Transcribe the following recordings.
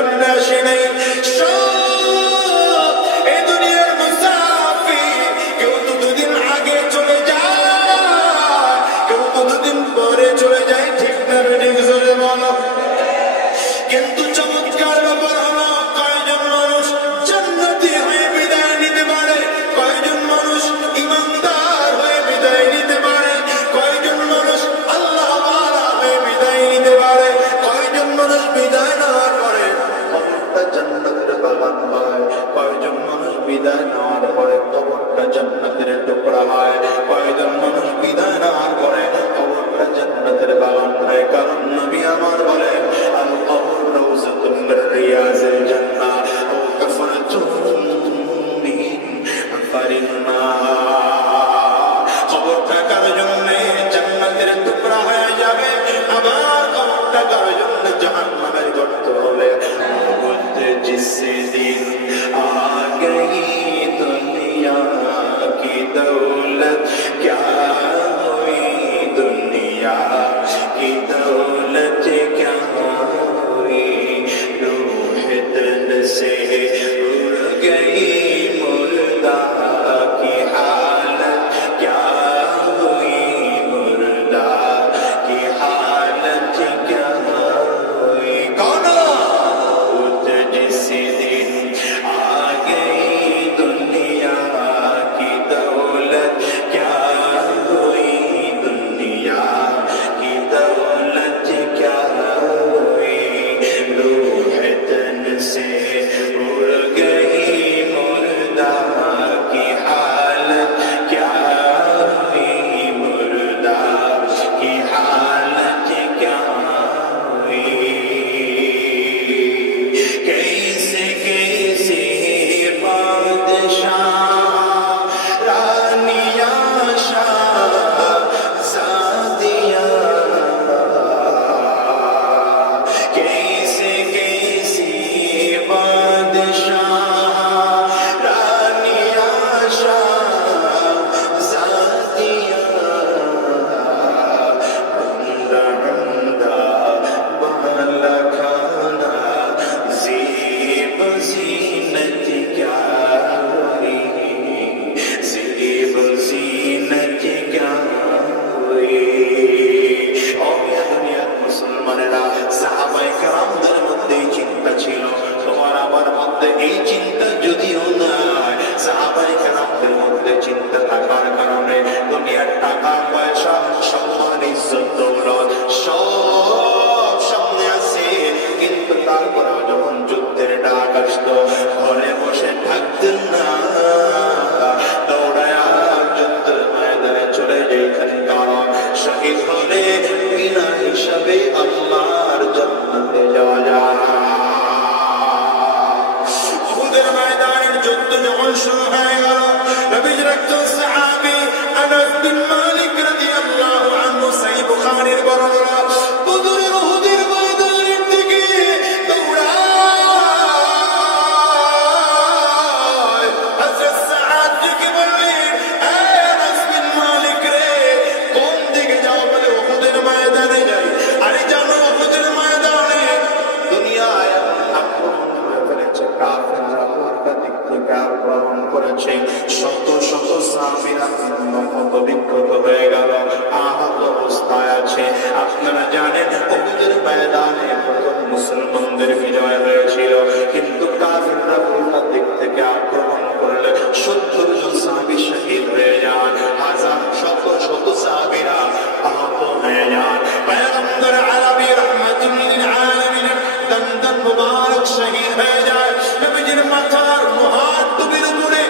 জন্য আসে নাই। এই দুনিয়ার মুসাফির, কেউ তো দুদিন আগে চলে যায়, কেউ তো দুদিন পরে চলে যায়, ঠিক না বেঠিক জোরে বলো। কিন্তু চমৎকার ব্যাপার হলো, কয়জন মানুষ জান্নাতি হয়ে বিদায় নিতে পারে, কয়জন মানুষ ইমানদার হয়ে বিদায় নিতে পারে, কয়জন মানুষ আল্লাহ ওয়ালা হয়ে বিদায় নিতে পারে, কয়জন মানুষ বিদায় নেওয়ার পরে কবরটা জান্নাতের বাগান হয়, কয়জন মানুষ বিদায় নেওয়ার পরে কবরটা জান্নাতের টুকরা হয়, কয়জন মানুষ বিদায় নেওয়ার পরে কবরটা জান্নাতের বাগান হয়। কারণ নবী আমার বলে, আল কবর রাউযাতুন মিন রিয়াজিল জান্নাহ আও কাফরাতুন মিন আফারিন নার। কবরটা কারো জন্য জান্নাতের টুকরা হয়ে যাবে, আবার কবরটা কারো জন্য জাহান্নামের গর্ত হবে। বলতে জিস দিন আ গয়ি দুনিয়া কি দৌলত, ক্যা হুই দুনিয়া কি দৌলত, ক্যা হুই रूह तन से उड़ गई मुर्दा की हालत, क्या हुई मुर्दा की हालत, क्या हुई। कौन जिस दिन आ गई दुनिया की दौलत, क्या हुई दुनिया की दौलत, क्या हुई रूह तन से उड़ गई मुर्दा की हालत, क्या हुई मुर्दा की हालत, क्या हुई। कैसे कैसे बादशाह रानियां शाहज़ादियां, कैसे कैसे बादशाह रानियां शाहज़ादियां, उम्दा उम्दा बाला खाना ज़ेब ज़ीनत, क्या हुई ज़ेब ज़ीनत, क्या हुई। ও মিয়া দুনিয়ার মুসলমানেরা, সাহাবায়ে কেরামদের মধ্যে এই চিন্তা ছিল, তোমার আমার মধ্যে এই চিন্তা যদিও নাই, সাহাবায়ে কেরামদের মধ্যে চিন্তা থাকার কারণে দুনিয়ার টাকা পয়সা সম্মান ইজ্জত দৌলত সব সামনে আছে, কিন্তু তারপরেও যখন যুদ্ধের ডাক আসতো ঘরে বসে থাকতেন না, দৌড়ায়া যুদ্ধের ময়দানে চলে যেতেন। কারণ শহীদ হলে বিনা হিসাবে আল্লাহর জান্নাতে যাওয়া যায়। উহুদের ময়দানের যুদ্ধ যখন শুরু হয়ে গেল, নবীর একজন সাহাবী আনাস বিন মালিক রাদিয়াল্লাহু আনহু সহিহ বুখারীর বর্ণনা, বদরের উহুদের ময়দানের দিকে দৌড়ায়। হযরত সাআদ কে বললেন, আনাস বিন মালিক রে, কোন দিকে যাও? বলে উহুদের ময়দানে যাই। আরে জানো, উহুদের ময়দানে দুনিয়ায় আক্রমণ করে ফেলেছে কাফেররা, উল্টা দিক থেকে আক্রমণ করেছে, শত শত সাহাবীরা ক্ষত বিক্ষত হয়ে গেল, আহত অবস্থায় আছে। আপনারা জানেন উহুদের ময়দানে প্রথম মুসলমানদের বিজয় হয়েছিল, কিন্তু কাফেররা উল্টা দিক থেকে আক্রমণ করলে 70 জন সাহাবী শহীদ হয়ে যান, হাজার শত শত সাহাবীরা আহত হয়ে যান। পয়গম্বর আরবী রাহমাতুল লিল আলামিন দন্দন মুবারক শহীদ হয়ে যায়। নবীজির মাথার মুহার টুপির উপরে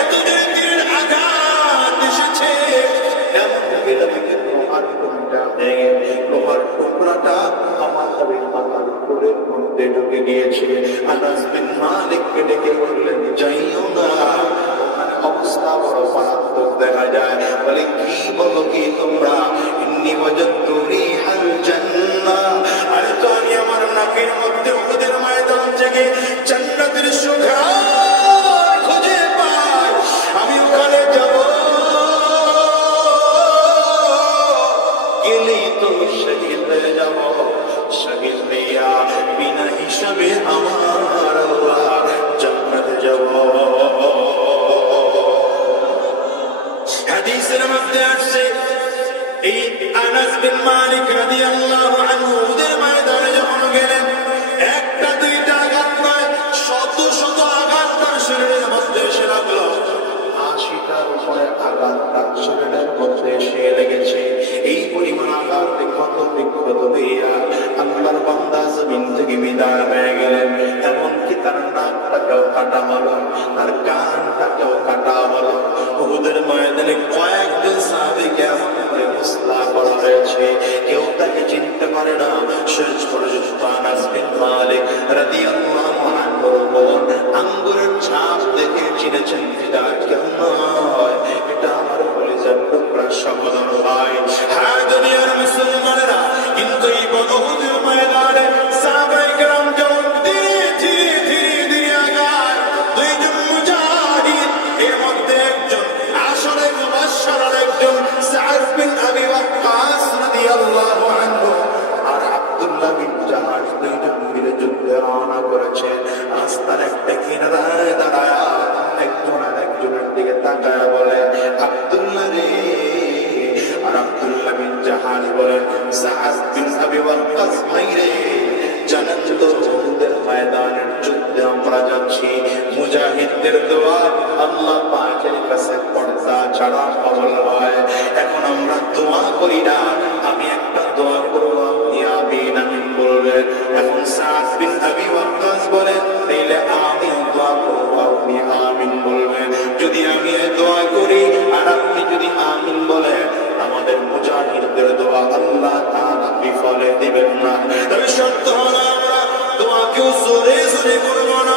এত জোরে তীরের আঘাত এসেছে, এমন নবীজির মুহার টুপিটা ভেঙে লোহার টুকরাটা আমার নবীর মাথার উপরের মধ্যে ঢুকে গিয়েছে। আনাস বিন মালিককে ডেকে বললেন, যাইও না, ওখানে অবস্থা বড় মারাত্মক দেখা যায়। বলে, কি বলো কি তোমরা? ইন্নী ওয়াজাদতু রিহাল জান্নাহ, আরে তো আমি আমার নাকের মধ্যে উহুদের ময়দান থেকে জান্নাতের সুঘ্রাণ খুঁজে পাই, আমি ওখানে যাব, গেলেই তো শহীদ হয়ে যাব। শহীদ হইয়া বিনা হিসাবে আমার আল্লাহ জান্নাতে যাব। হাদিসের মধ্যে আসছে এই আনাস বিন মালিক রাদিয়াল্লাহু আনহু উহুদের ময়দানে যখন গেলেন, একটা দুইটা আঘাত নয়, শত শত আঘাত তার শরীরের মধ্যে এসে লাগলো। 80টার উপরে আঘাত তার শরীরের মধ্যে এসে লেগেছে। এই পরিমাণ আঘাত ক্ষত বিক্ষত হইয়া আল্লাহর বান্দা জমিন থেকে বিদায় হয়ে গেলেন। এমনকি তার নাকটাকেও কাটা হলো, তার কানটাকেও কাটা হলো। উহুদের ময়দানে কয়েকজন সাহাবীকে এমন করে মুসলা করা হয়েছে, কেউ তাকে চিনতে পারে না। শেষ পর্যন্ত আনাস বিন মালিক রাদিয়াল্লাহু আনহুর উপর আঙ্গুরের ছাপ দেখে চিনেছেন এটা কেউ নয়, এটা আমার কলিজার টুকরা সহোদর ভাই। হ্যাঁ দুনিয়ার মুসলমানেরা, কিন্তু এই উহুদের ময়দানে সাহাবায়ে কেরাম যেমন ধীরে ধীরে ধীরে ধীরে আগায়, দুইজন মুজাহিদ, এর মধ্যে একজন আশরে মুবাশশারের একজন সাদ বিন আবি ওয়াক্কাস রাদিয়াল্লাহু আনহু আর আব্দুল্লাহ বিন জাহাশ, দুইজন মিলে যুদ্ধে রওনা করেছে। রাস্তার একটা কিনারায় দাঁড়ায় একজন আর একজনের দিকে তাকায় বলে, আব্দুল্লাহ রে। আর আব্দুল্লাহ বিন জাহাশ বলেন, সাদ বিন আবি ওয়াক্কাস ভাই রে, জানেন তো উহুদের ময়দানের যুদ্ধে আমরা যাচ্ছি, মুজাহিদদের দোয়া আল্লাহ পাকের কাছে পর্দা ছাড়া কবুল হয়। এখন আমরা দোয়া করি না, আমি একটা দোয়া করব, আপনি আমিন আমিন বলবেন। এখন সাদ বিন আবি ওয়াক্কাস বলেন, তাইলে আমি দোয়া করব, আপনি আমিন বলবেন। যদি আমি দোয়া করি আর আপনি যদি আমিন বলেন, আমাদের মুজাহিদদের দোয়া আল্লাহ তাআলা বিফলে দিবেন না। তবে শর্ত হলো আমরা দোয়া কেউ জোরে জোরে করব না,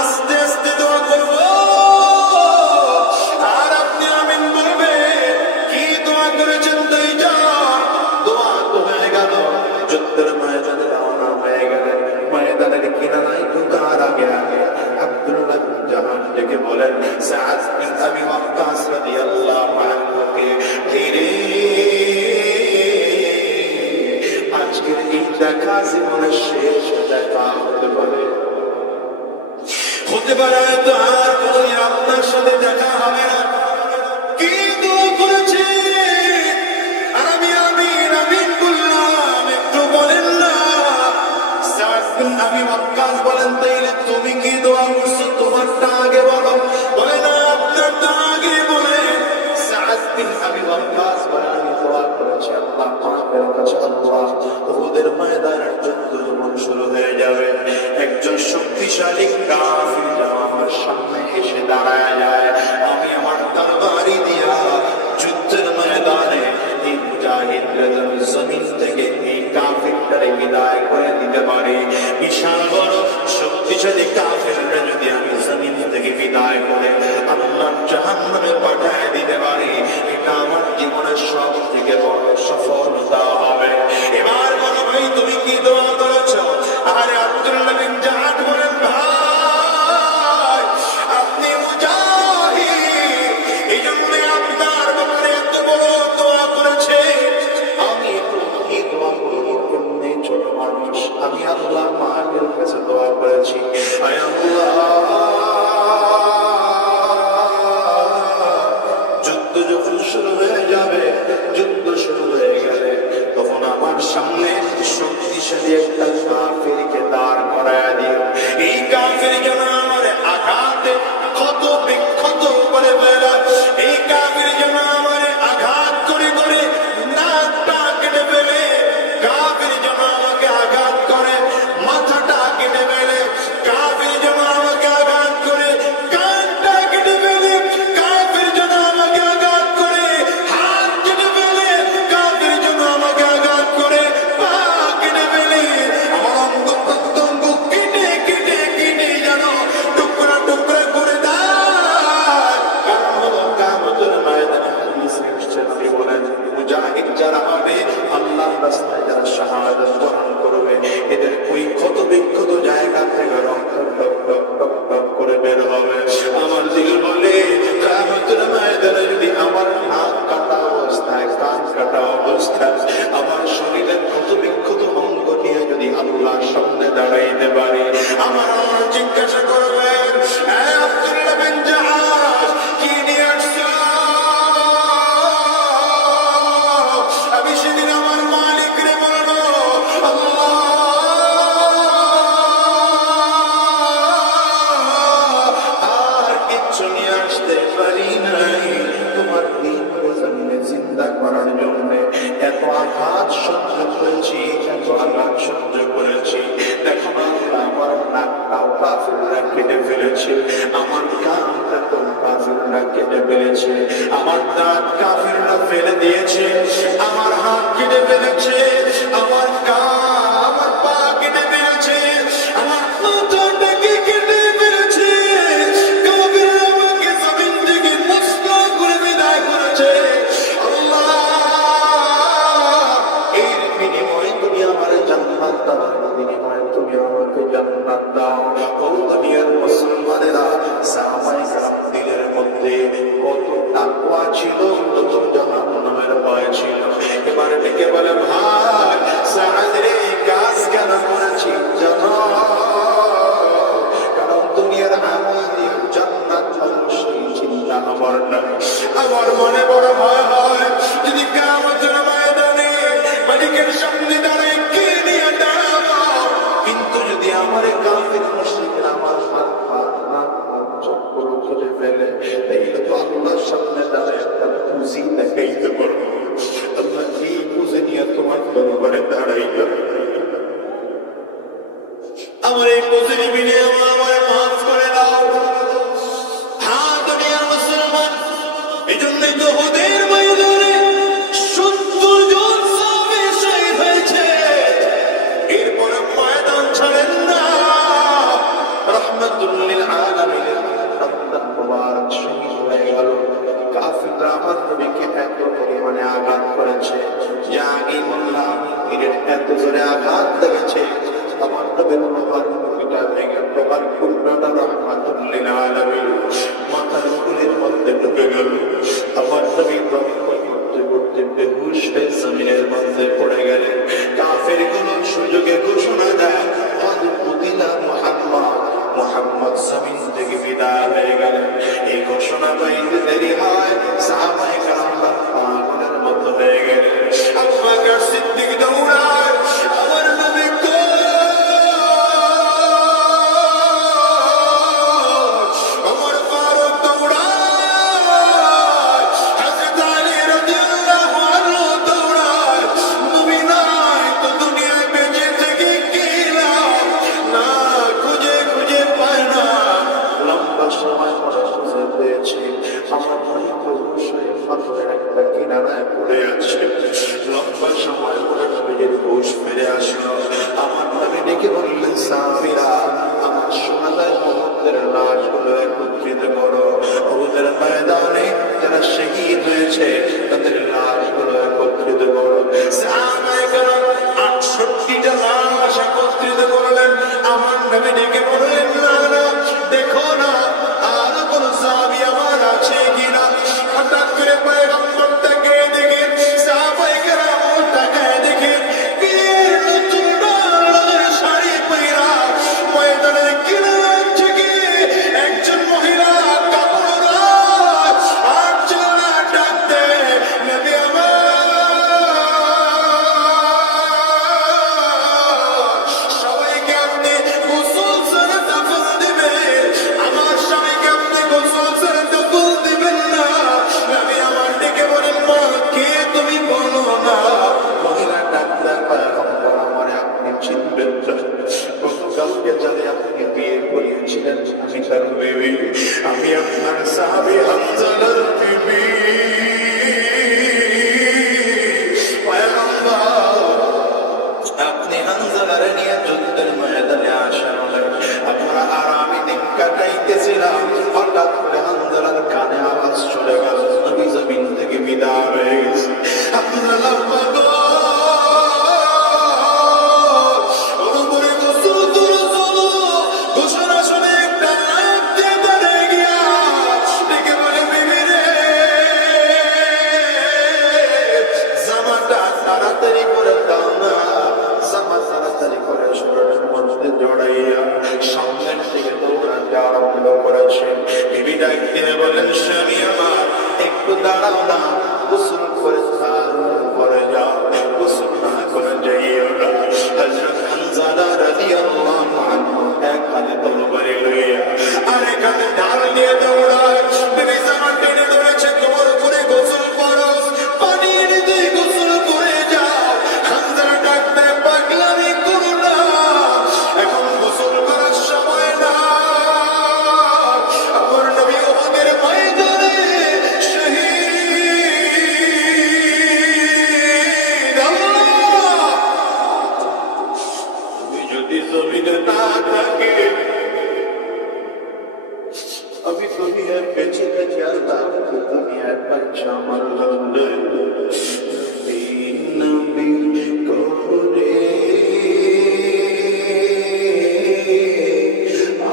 আস্তে আস্তে দোয়া করব। আর আপনি আমিন বলবেন। কি দোয়া করেছেন দুইটা? দোয়া তো হয়ে গেল, যুদ্ধের ময়দানে রওনা হয়ে গেলেন। ময়দানের কিনারায় ঢোকার আগে আগে আব্দুল্লাহ বিন জাহাশ ডেকে বলেন, সাদ বিন আবি ওয়াক্কাস রাদিয়াল্লাহু আনহুকে, ধীরে আজকের এই দেখা জীবনের শেষ দেখা হতে পারে, হতে পারে হয়তো আর কোনোদিন আপনার সাথে দেখা হবে না। কি দোয়া করেছে আর আমি আমিন আমিন বললাম, একটু বলেন না। সাদ বিন আবি ওয়াক্কাস বলেন, তাইলে তুমি কি দোয়া করছো তোমারটা আগে বলো। বলে না, আপনারটা আগে বলেন। সাদ বিন আবি ওয়াক্কাস বলেন, আমি দোয়া করেছি আল্লাহ পাকের কাছে, আল্লাহ উহুদের ময়দানের যুদ্ধ যখন শুরু হয়ে যাবে, একজন শক্তিশালী কাফির যেন আমার সামনে এসে দাঁড়ায় যায়, আমি আমার তরবারি দিয়া যুদ্ধের ময়দানে এই মুজাহিদরা যেন জমিন থেকে এই কাফিরটারে বিদায় করে দিতে পারি। বিশাল বড় শক্তিশালী কাফিররা যদি আমি জমিন থেকে বিদায় করে আল্লাহর জাহান্নামে পাঠায় দিতে পারি, এটা আমার জীবনের সব থেকে বড় সফলতা হবে। এবার বলো ভাই, তুমি কি দোয়া করেছো? আরে আব্দুল্লাহ বিন জাহাশ বলেন, ভাই আপনি মুজাহিদ, এই জন্য আপনার ব্যাপারে এত বড় দোয়া করেছে। আমি কি দোয়া করি, এমনি ছোট মানুষ, আমি আল্লাহ পাকের কাছে দোয়া করেছি, আয় আল্লাহ, যুদ্ধ যখন শুরু হয়ে যাবে, যুদ্ধ শুরু হয়ে গেলে তখন আমার সামনে শক্তিশালী একটা কাফিরকে দাঁড় করায় দিও। এই কাফির যেন আমার আঘাতে ক্ষত বিক্ষত করে ফেলে, এই কাফির যেন আমার আঘাত করে করে নাকটা কেটে ফেলে, কাফির যেন আমাকে আঘাত করে মাথাটা কেটে ফেলে, কাফির যেন আমাকে আঘাত করে কানটা কেটে ফেলে, কাফির যেন আমাকে আঘাত করে হাত কেটে ফেলে, কাফির যেন আমাকে আঘাত করে পা কেটে ফেলে, আমার অঙ্গ আমার জিজ্ঞাসা করবেন, এই আব্দুল্লাহ বিন জাহাশ কি নিয়ে আসছো? আমি সেদিন আমার মালিক রে বলবো, আল্লাহ আর কিচ্ছু নিয়ে আসতে পারি নাই, তোমার দিন জমিনে চিন্তা করার জন্য এত আঘাত সহ্য করেছি, এত আঘাত সহ্য করেছি। দেখো আল্লাহ, আমার নাকটাও কাফিররা কেটে ফেলেছে, আমার কানটা তো কাফিররা কেটে ফেলেছে, আমার দাঁত কাফিররা ফেলে দিয়েছে, আমার হাত কেটে ফেলেছে, আমার আমার পা কেটে ফেলেছে, আমার মাথাটাকে কেটে ফেলেছে। কাফিররা আমাকে জমিন থেকে মুসলা করে বিদায় করেছে। আল্লাহ, এর বিনিময়ে তুমি আমার জান্নাত দাও, বিনিময়ে তুমি আমাকে জান্নাত দাও। ও দুনিয়ার মুসলমানেরা, সাহাবায়ে কেরাম দিলের মধ্যে কত তাকওয়া ছিল, কত জাহান্নামের ভয় ছিল। এবারে ডেকে বলে, ভাই সাদ রে, কাজ কেন করেছি জানো? কারণ দুনিয়ার আমল দিয়ে জান্নাত পাবো সেই চিন্তা আমার নাই। আমার মনে বড় ভয় হয় যদি কিয়ামতের ময়দানে মালিকের সামনে দাঁড়ায় কে নিয়ে দাঁড়াবো, কিন্তু যদি আমার কাফির মুশরিকরা আমার হাত পা নাক কান চক্কর কেটে ফেলে, তাইলে তো আল্লাহর সামনে দাঁড়ায় একটা পুঁজি দেখাইতে পারবো। আল্লাহ এই পুঁজি নিয়ে তোমার দরবারে দাঁড়াইতে, আমার এই পুঁজির বিনিময়ে আমার মাফ করে দাও। হ্যাঁ দুনিয়ার মুসলমান, এই জন্যই তো উহুদের ময়দানে ৭০ জন সাহাবী শহীদ হয়েছে, এরপরে ময়দান ছাড়েন না। রাহমাতুল লিল আলামিন রমজান মুবারক শহীদ হয়ে গেল। কাফিররা আমার নবীকে এত পরিমাণে আঘাত করেছে, যা আগেই বললাম, এর এত জোরে আঘাত লেগেছে আমার নবীর প্রভার মুখটা ভেঙে প্রভার খুলনাটা রাহমাতুল লিল আলামিন মাথার খুলের মধ্যে ঢুকে গেল। আমার নবী করতে করতে বেহুশ হয়ে জমিনের মধ্যে পড়ে গেলেন। কাফিরগুলো সুযোগে ঘোষণা দেয়, মুহাম্মদ জমিন থেকে বিদায় হয়ে গেলেন। এই ঘোষণা পাইতে দেরি হয়, সাহাবায়ে কেরাম পাগলের মতো হয়ে গেলেন। আবু বকর সিদ্দিক দৌড়ায়, আমার নবী কই? ওমর ফারুক দৌড়ায়, হযরত আলী রাদিয়াল্লাহু আনহু দৌড়ায়। নবী নাই তো দুনিয়ায় বেঁচে থেকে কি লাভ? না খুঁজে খুঁজে পায় না। লম্বা সময় পরে খুঁজে পেয়েছে, আমার নবী তো সেই পাথরের একটা কিনারায় পড়ে আছে। লম্বা সময় পরে নবীর হুঁশ ফিরে আসলো। আমার নবী ডেকে বললেন, সাহাবীরা, আমার সুহাদায়ে মুহাম্মদের লাশগুলো একত্রিত করো। উহুদের ময়দানে যারা শহীদ হয়েছে তাদের লাশগুলো একত্রিত করো। সাহাবায়ে কেরাম ৬৮টা লাশ একত্রিত করলেন। আমার নবী ডেকে বললেন, না না, দেখো না আর কোন সাহাবী আমার আছে কিনা। হঠাৎ করে পয়গম্বর তাকিয়ে দেখে, সাহাবায়ে কেরাম তাকিয়ে দেখে, বিয়ের নতুন লাল শাড়ি পরা ময়দানের কিনারা থেকে একজন মহিলা কাপড় আর চলা ডাক দেয়, নবী আমার, সবাইকে আপনি গোসল ছাড়া দাফন দিবেন, আমার স্বামীকে আপনি গোসল ছাড়া দাফন দিবেন না। নবী আমার ডেকে বলেন, মা কে তুমি বলো না। মহিলা ডাক্তার, পয়গম্বর আমারে আপনি চিনবেন না, গতকালকে যাদের আপনি বিয়ে করিয়েছিলেন আমি তার বিবি, আমি আপনার সাহাবী হামজার বিবি। আপনি হামজারে নিয়ে যুদ্ধের ময়দানে আসার হলে আমরা আরামে দিন কাটাইতেছিলাম, হঠাৎ করে হামজার কানে আওয়াজ চলে গেল, নবী জমিন থেকে বিদায় হয়ে গেছে। আপনারা লম্বা ঘোষণা শুনে একটা লাফ দিয়ে দাঁড়িয়ে গিয়া ডেকে বলে, বিবি রে, জামাটা তাড়াতাড়ি করে দাও না, জামা তাড়াতাড়ি করে সরাও। যদি জমিনে না থাকে আমি দুনিয়ার বেঁচে থেকে আল্লাহ দুনিয়ার বাচ্চা আমার লাগবে নবী করে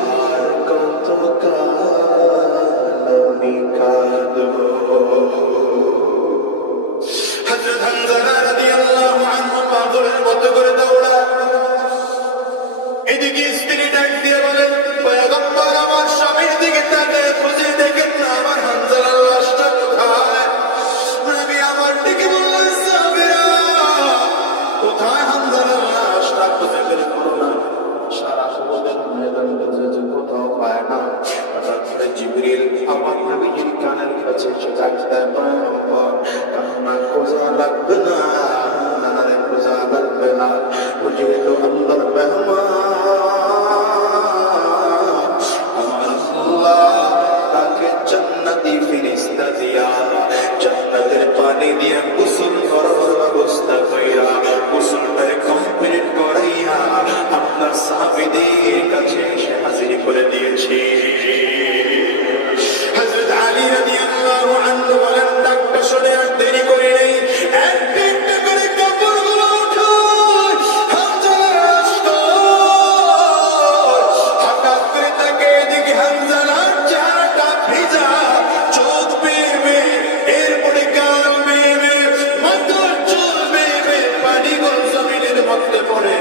আর কত কাল আমি কাঁদবো। হযরত হামজা রাদিয়াল্লাহু আনহু পাগলের মতো করে দৌড়ায়। এদিকে স্ত্রী ডাক দিয়ে বলে, পয়গম্বর আমার স্বামীর দিকে তাকায় খুঁজে দেখেন না আমার হামজার লাশটা কোথায়। নবী আমার দিকে বললেন, সাবিরা কোথায় হামজার লাশটা খুঁজে বের করো না। সারা উহুদের ময়দান খুঁজেছে কোথাও পায় না। হঠাৎ করে জিবরিল আমার নবীজির কানের কাছে এসে ডাকতে, পয়গম্বর কান্না খোঁজা লাগবে না, নানারে খোঁজা লাগবে না, যেহেতু আল্লাহর মেহমান আমার আল্লাহ তাকে জান্নাতি ফেরেশতা দিয়া জান্নাতের পানি দিয়ে গোসল করার ব্যবস্থা কইরা গোসলটাকে কমপ্লিট করাইয়া আপনার সাহাবীদের কাছে এসে হাজির করে দিয়েছি। হযরত আলী রাদিয়াল্লাহু আনহু বলেন, ডাকটা শুনে আর দেরি করি নাই, একটা একটা করে কাপড়গুলো উঠাই হামজার লাশটা। হঠাৎ করে তাকে দেখি হামজার চেহারাটা ভিজা, চোখ বেয়ে বেয়ে, এরপরে গাল বেয়ে বেয়ে, মাথার চুল বেয়ে বেয়ে পানিগুলো জমিনের মধ্যে পড়ে।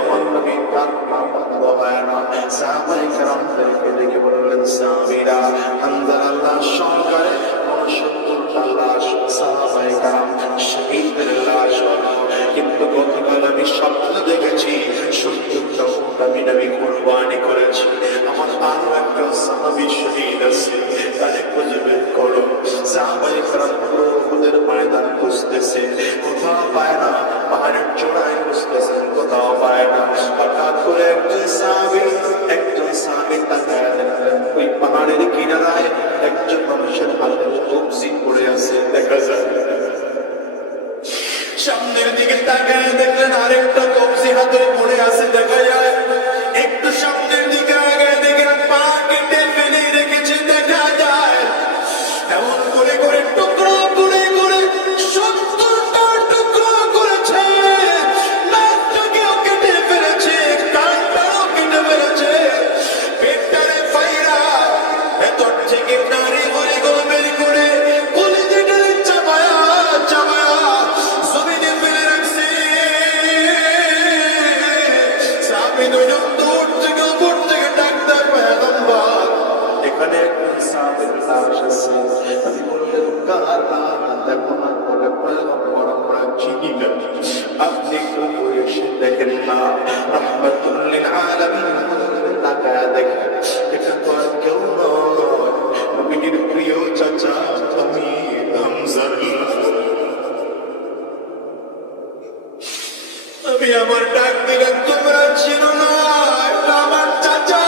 আমার নবীর কান্না বন্ধ হয় না। সাহাবায়ে কেরামদেরকে দেখে বললেন, সাহাবীরা হামজার লাশ সহকারে 69টা লাশ সাহাবায়ে কেরাম শহীদের লাশ হলো। কিন্তু গতকাল আমি স্বপ্ন দেখেছি 70টা উট আমি নবী কুরবানি করেছি। আমার আরো একটা সাহাবী শহীদ আছে, তাকে খুঁজে বের করো। সাহাবায়ে কেরাম পুরো উহুদের ময়দান খুঁজতেছে, কোথাও পায় না। পাহাড়ের চূড়ায় খুঁজতেছেন, কোথাও পায় না। হঠাৎ করে একজন সাহাবী তাকায় দেখলেন ওই পাহাড়ের কিনারায় একজন মানুষের হাতে কবজি পড়ে আছে দেখা যায়। সামনের দিকে তাকায় দেখলেন আরেকটা কবজি হাতে পড়ে আছে দেখা যায়। একটু সামনের দিকে আগে দেখেন পা কেটে ফেলে রেখেছে দেখা যায়। এমন করে করে টুকরো করে করে 70টা টুকরো করেছে। নাকটাকেও কেটে ফেলেছে, কানটাও কেটে ফেলেছে, পেটটারে ফাইরা ভেতর থেকে নারী বলিগুলো বের করে কলিজাটারে চাবায়া চাবায়া জমিনে ফেলে রাখছে। সাহাবী দুইজন দূর থেকে উপর থেকে ডাকতে, পয়গম্বর এখানে একজন সাহাবীর লাশ আছে। আমি বললেন, কার লাশ? দেখো না বলে, পয়গম্বর আমরা চিনি না, আপনি একটু এসে দেখেন না। রাহমাতুল লিল আলামিন তাকায়া দেখেন, এটা তো আর কেউ নয়, নবীর প্রিয় চাচা আমি হামজার লাশ। আমি আমার ডাক দিলেন, তোমরা চিনো না, এটা আমার চাচা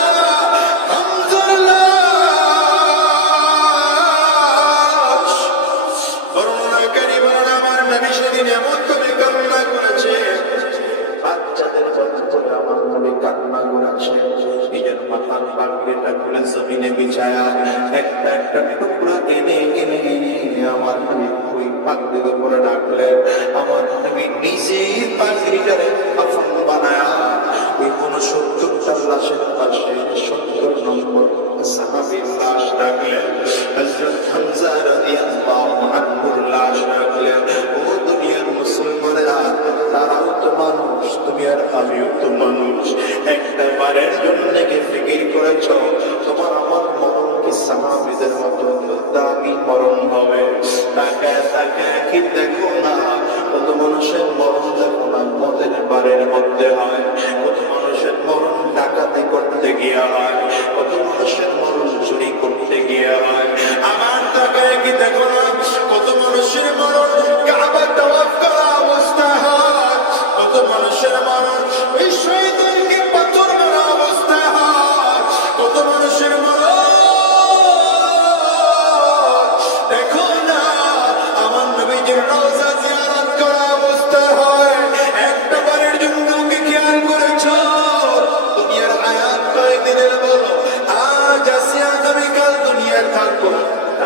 হামজার লাশ। বর্ণনাকারী বলেন, আমার নবী সেদিন এমন করে কান্না করেছে, বাচ্চাদের মতো করে আমার নবী কান্না করেছে। নিজের মাথার পাগড়িটা খুলে জমিনে বিছায়া একটা একটা টুকরা এনে এনে এনে আমার নবী ওই পাগড়ির উপরে রাখলেন। আমার নবী নিজেই পাগড়িটারে কাফন বানায়া ওই 69টা লাশের পাশে 70 নম্বর সাহাবীর লাশ রাখলেন। হযরত হামজা রাদিয়াল্লাহু আনহুর লাশ রাখলেন। ও দুনিয়ার মুসলমানেরা, তারাও তো মানুষ, তুমি আর আমিও তো মানুষ। একটা বারের জন্য কি ফিকির করেছ তোমার আমার মরণ কি সাহাবীদের মতো দামি মরণ হবে? তাকায় তাকায় কি দেখো না, কত মানুষের মরণ দেখো না মদের বারের মধ্যে হয়, কত মানুষের মরণ ডাকাতি করতে গিয়ে হয়, কত মানুষের মরণ চুরি করতে গিয়ে হয়। আমার তাকায় কি দেখো না, কত মানুষের মরণ কাবা তাওয়াফ করা অবস্থা হয়, কত মানুষের মরণ ওই শয়তানকে পাথর মারা অবস্থা হয়, কত মানুষের মরণ দেখো না আমার নবীজির রওজা জিয়ারত করা অবস্থা হয়। একটা বারের জন্য কি খেয়াল করে থাকবো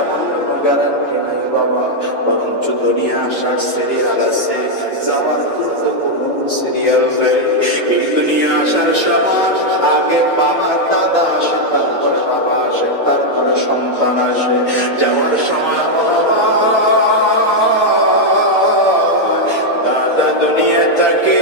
এমন কোনো গ্যারান্টি নাই বাবা। বরঞ্চ দুনিয়া আসার সিরিয়াল আছে, যাওয়ার কিন্তু কোনো সিরিয়াল নেই। এই দুনিয়া আসার সময় আগে বাবা দাদা আসে, তারপরে বাবা আসে, তারপরে সন্তান আসে। যাওয়ার সময় দাদা দুনিয়া থেকে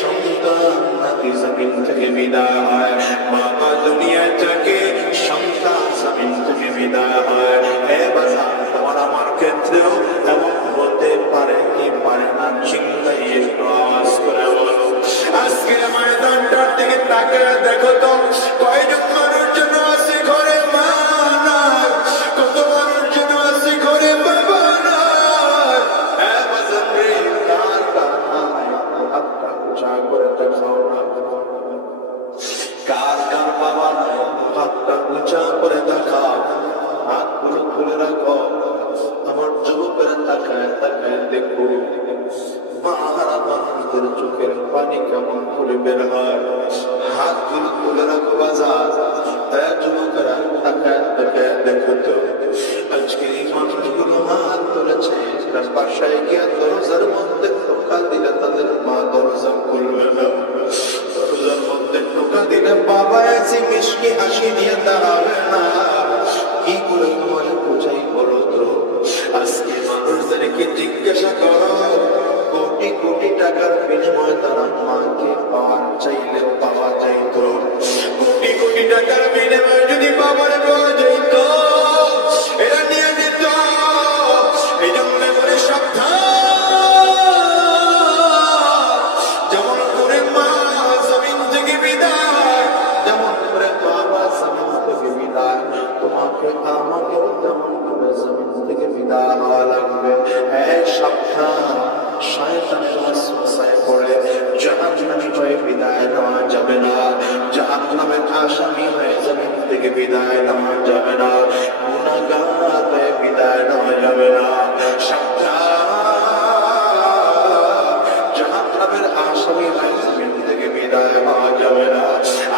সন্তান নাকি জমিন থেকে বিদায় হয়, বাবা দুনিয়া থেকে সন্তান জমিন থেকে বিদায় হয়। হে বাজার, তোমার আমার ক্ষেত্রেও এমন হতে পারে কি পারে না, চিন্তাই একটু আওয়াজ করে বলো। আজকে ময়দানটার দিকে তাকিয়ে দেখো তো, কয়জন মানুষ জন্য আছে ঘরে মা নাই, কত মানুষ জন্য আছে ঘরে বাবা নাই। হ্যাঁ বাজার রে, কার কার নাই হাতটা উঁচা করে দেখাও না। কার কার বাবা নাই হাতটা উঁচা করে দেখাও, হাতগুলো তুলে রাখো। আমার যুবকেরা তাকায় তাকায় দেখো মাহারা মানুষদের চোখের পানি কেমন করে বের হয়। হাতগুলো তুলে রাখো বাজার। যুবকেরা তাকায় তাকায় দেখো তো, আজকে এই মানুষগুলো হাত তুলেছে, বাসায় গিয়ে দরজার মধ্যে টোকা দিলে তাদের মা দরজা খুলবে না। দরজার মধ্যে টোকা দিলে বাবা এসে মিষ্টি হাসি নিয়ে দাঁড়াবে না। কি করে তোমার বোঝাই বলো তো? আজকে মানুষদেরকে জিজ্ঞাসা করো, কোটি কোটি টাকার বিনিময়ে তারা মাকে পাওয়ার চাইলে পাওয়া যাইত। কোটি কোটি টাকার বিনিময়ে যদি বাবার পাওয়া যাইত, এরা নিয়ে দিত। এই জন্য করে সাবধান, যেমন করে মা জমিন থেকে বিদায়, যেমন করে বাবা জমিন থেকে বিদায়, তোমাকে আমাকে তেমন করে জমিন থেকে বিদায় হওয়া লাগবে। হ্যাঁ সাবধান, শয়তানের ওয়াসওয়াসায় পড়ে জাহান্নামী হয়ে বিদায় নেওয়া যাবে না। জাহান্নামের আসামি হয়ে জমিন থেকে বিদায় নেওয়া যাবে না। গুনাহগার হয়ে বিদায় নেওয়া যাবে না। সাবধান, জাহান্নামের আসামি হয়ে জমিন থেকে বিদায় হওয়া যাবে না।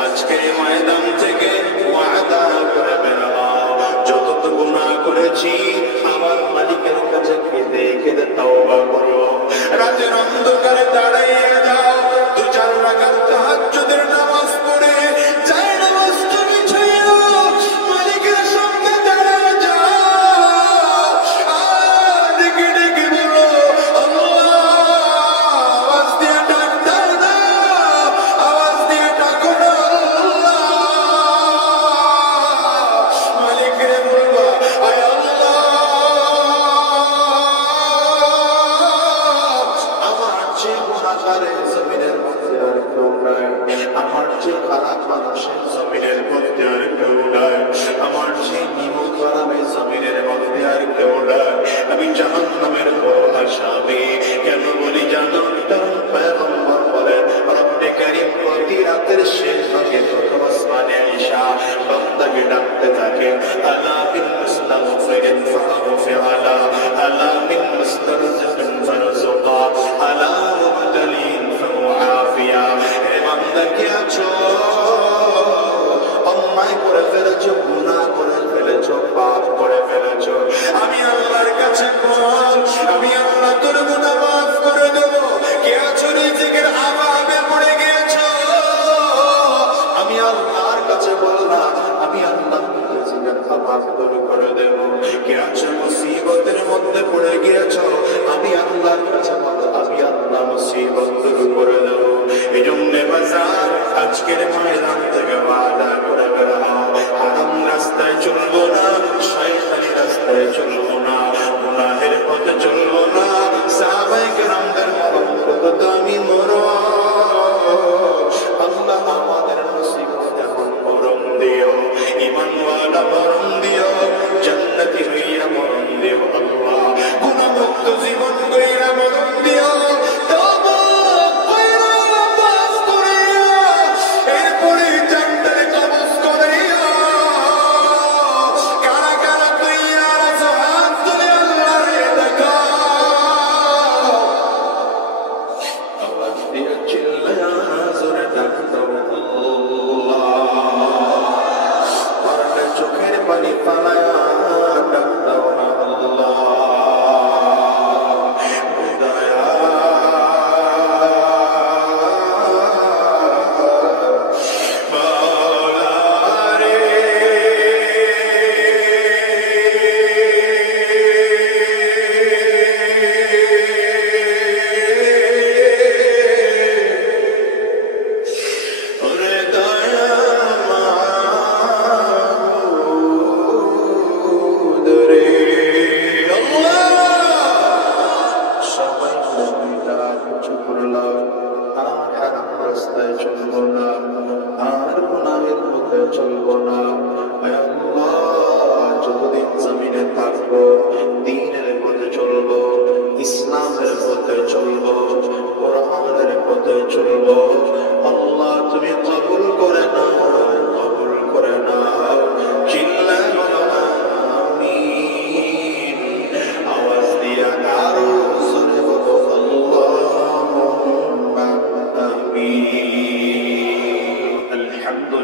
আজকে ময়দান থেকে ওয়াদা করে বের হও, যত গুনাহ করেছি আমার মালিকের কাছে কেঁদে কেঁদে তওবা করো। রাতের অন্ধকারে দাঁড়িয়ে যাও, 2-4 রাকাত তাহাজ্জুদের নামাজ পড়ে যায় নামাজ তুমি ছাইও মালিকের সামনে দাঁড়িয়ে যাও। আর ডেকে ডেকে বলো আল্লাহ, আওয়াজ দিয়ে ডাক দাও না, আওয়াজ দিয়ে ডাকো না আল্লাহ। মালিকের বলবা আয় আল্লাহ, আমার চেয়ে গুনাহগারে জমিনের মধ্যে আর কেউ নাই, আমার চেয়ে খারাপ মানুষের জমিনের মধ্যে আর কেউ নাই, আমার চেয়ে নিমক খারাপের জমিনের মধ্যে আর কেউ নাই। আমি জাহান্নামের বড় আসামি। কেন বলি জানো? কারণ পয়গম্বর বলেন, রব্বে কারীম প্রতি রাতের শেষ ভাগে প্রথম আসমানে আয়েশা বান্দাকে ডাকতে থাকে, আলা বিল মুস্তাগফিরিন ফাগফির লা, আলা বিল মুস্তারজিকিন ফারজুকা, আলা মুবতালিন ফাআফিয়া। হে বান্দা, কি আছো? অন্যায় করে ফেলেছো, গুনাহ করে ফেলেছো, পাপ করে ফেলেছো। আমি আল্লাহর কাছে বল, আমি আল্লাহ তোর গুনাহ মাফ করে দেব। কে আছো রিজিকের অভাবে পড়ে গিয়েছো? আমি আল্লাহর কাছে বললাম, আমি আল্লাহ রিজিকের অভাব দূর করে দেব। কে আছো মুসিবতের মধ্যে পড়ে গিয়েছো? আমি আল্লাহর কাছে বল, আমি আল্লাহ মুসিবত দূর করে দেব। এই জন্য বাজার আজকের ময়দান থেকে ওয়াদা করে বের হও, হারাম রাস্তায় চলবো না, শয়তানি রাস্তায় চলবো না, গুনাহের পথে চলবো না। সাহাবায়ে কেরামদের মরণ কত আমি মরণ, আল্লাহ আমাদের নসিবে এখন মরণ দিও, ঈমানওয়ালা মরণ দিও, জান্নাতি হইয়া মরণ দিও আল্লাহ। গুনাহমুক্ত জীবন গইরা মরণ দিও, তওবা কইরা বাস করিয়া এরপরে জান্নাতে কবজ করিয়া। কারা কারা তৈয়ার আছো হাত তুলে আল্লাহরে দেখাও।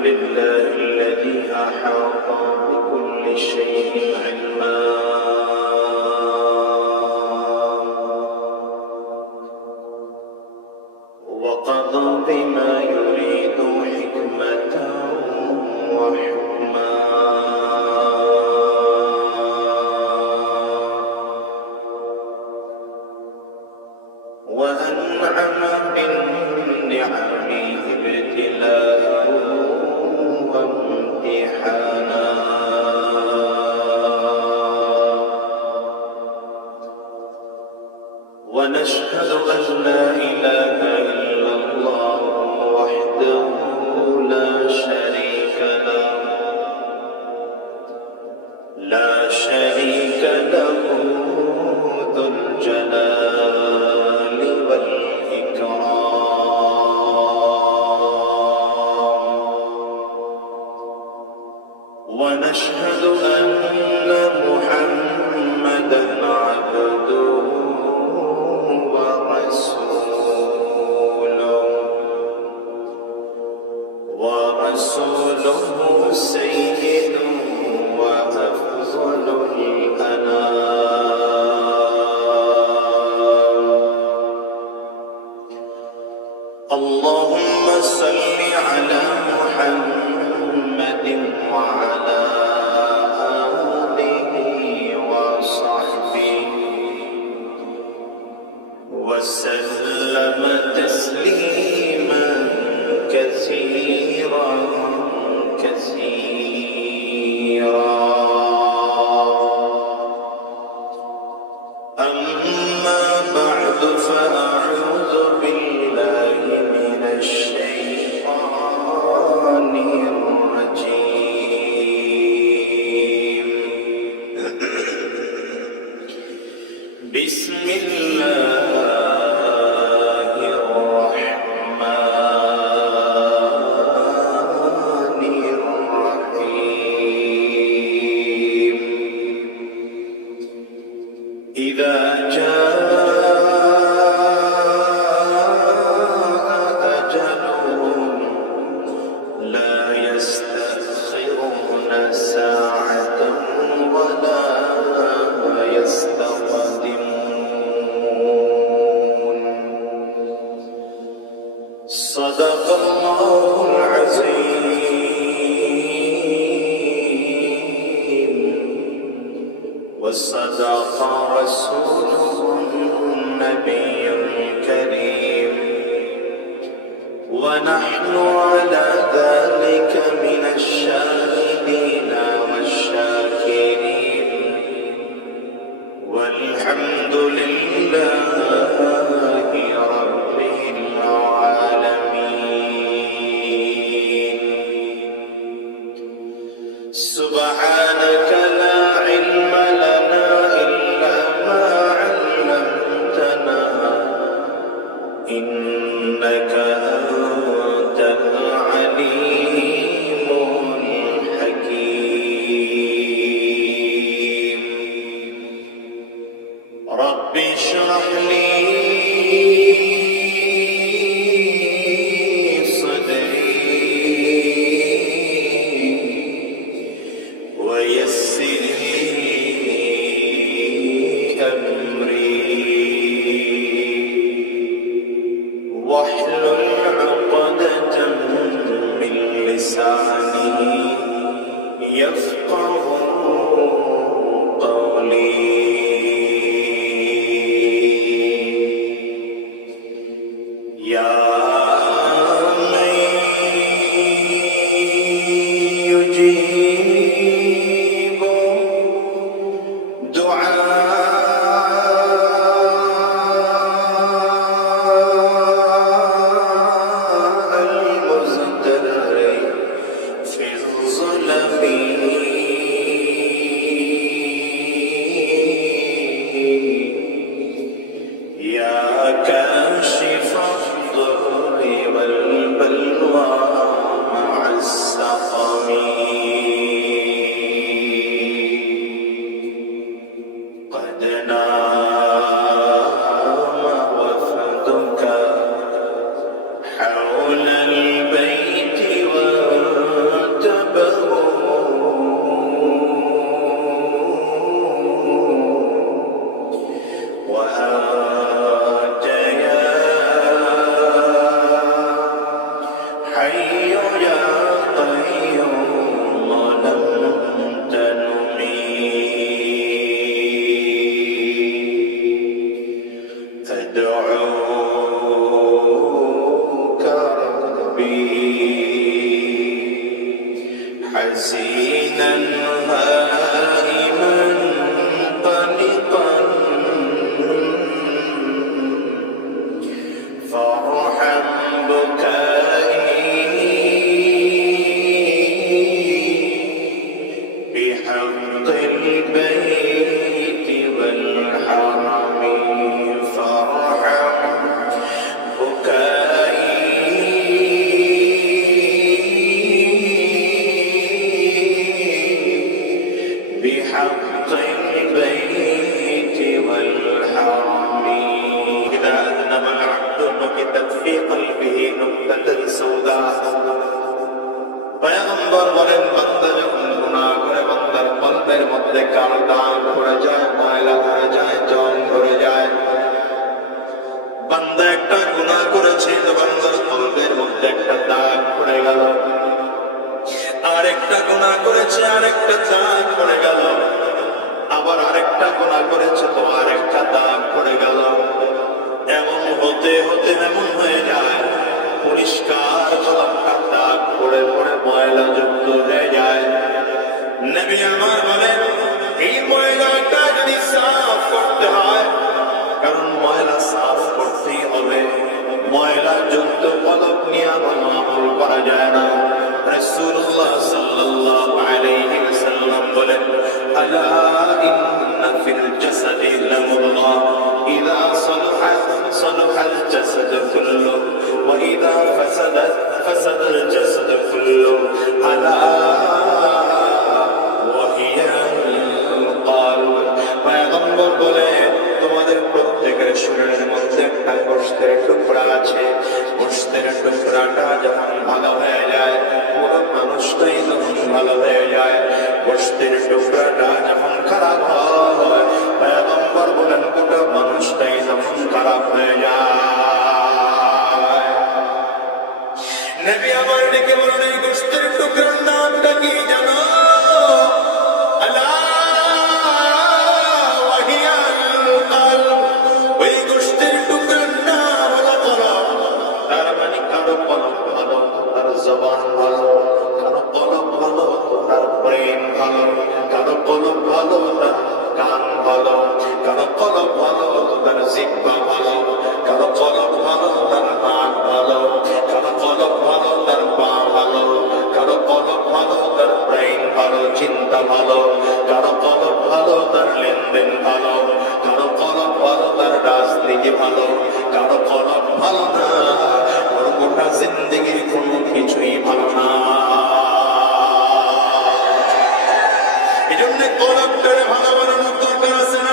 لله الذي أحاط بكل شيء علما وقضى بما يريد حكمة وحكما وأنعم بالنعم ابتلاء وامتحانا ونشهد أن لا إله إلا الله وحده لا شريك له ذو الجلال والإكرام ونشهد أن محمدا عبده ورسوله سيد وأفضل الأنام اللهم صل على محمد وعلى آله وصحبه وسلم تسليما كثيرا أما بعد فأعوذ بالله من الشيطان الرجيم بسم الله إذا جاء أجلهم لا يستأخرون ساعة ولا يستقدمون صدق الله العظيم وصدق رسوله النبي الكريم ونحن على ذلك من الشاهدين والشاكرين والحمد لله رب العالمين سبحانك لا علم لنا إلا ما علمتنا إنك أنت العليم الحكيم رب اشرح لي ويسر لي أمري واحلل عقدة من لساني يفقه قولي يا من يجيب دعاء المزدر في الظلم يا قيوم لم تنمي أدعوك ربي حزينا هائما قلقا فارحم بكائي بحق البيت والحرم فارحم بحق البيت والحرم إذا أذنب العبد نكتت في قلبه نكتة سوداء পয়গম্বর বলেন বান্দা যখন গুনাহ করে বান্দার কলবের মধ্যে কালো দাগ পড়ে যায় ময়লা ধরে যায় জং ধরে যায় বান্দা একটা গুনাহ করেছে তো বান্দার কলবের মধ্যে একটা দাগ পড়ে গেল আরেকটা গুনাহ করেছে আরেকটা দাগ পড়ে গেল আবার আরেকটা গুনাহ করেছে তো আরেকটা দাগ পড়ে গেল এমন হতে হতে এমন হয়ে যায় পরিষ্কার কলমটা দাগ পড়ে পড়ে ময়লা যুক্ত হয়ে যায় নবী আমার বলেন এই ময়লাটা যদি সাফ করতে হয় কারণ ময়লা সাফ করতেই হবে ময়লা যুক্ত কলম নিয়ে আমল করা যায় না রাসূলুল্লাহ সাল্লাল্লাহু আলাইহি ওয়াসাল্লাম বলেন আলা ইন্না ফিল জাসাদি লামুদগা ইযা সালাহাত সালাহাল জাসাদ কুল্লু ওয়া ইযা ফাসাদাত ফাসাদাল জাসাদ কুল্লু আলা ওয়া হিয়াল কলব পয়গম্বর বলেন তোমাদের প্রত্যেকের শরীরের মধ্যে একটা গোশতের টুকরা আছে গোশতের টুকরাটা যখন ভালো হয়ে যায় পুরো মানুষটাই তখন ভালো হয়ে যায় গোশতের টুকরাটা যখন খারাপ হয় পয়গম্বর বলেন পুরো মানুষটাই তখন খারাপ হয়ে যায় নবী আমার ডেকে বলেন এই গোশতের টুকরার নামটা কি জানো জবান ভালো কারো কলম ভালো তার ব্রেন ভালো কারো কলম ভালো তার কান ভালো কারো কলম ভালো তার জিহ্বা ভালো কারো কলম ভালো তার নাক ভালো কারো কলম ভালো তার পা ভালো কারো কলম ভালো তার ব্রেন ভালো চিন্তা ভালো কারো কলম ভালো তার লেনদেন ভালো কারো কলম ভালো তার রাজনীতি ভালো কারো কলম ভালো না ওর গোটা জিন্দেগির কোনো কিছুই ভালো না এই জন্য কলমটারে ভালো বানানোর দরকার আছে না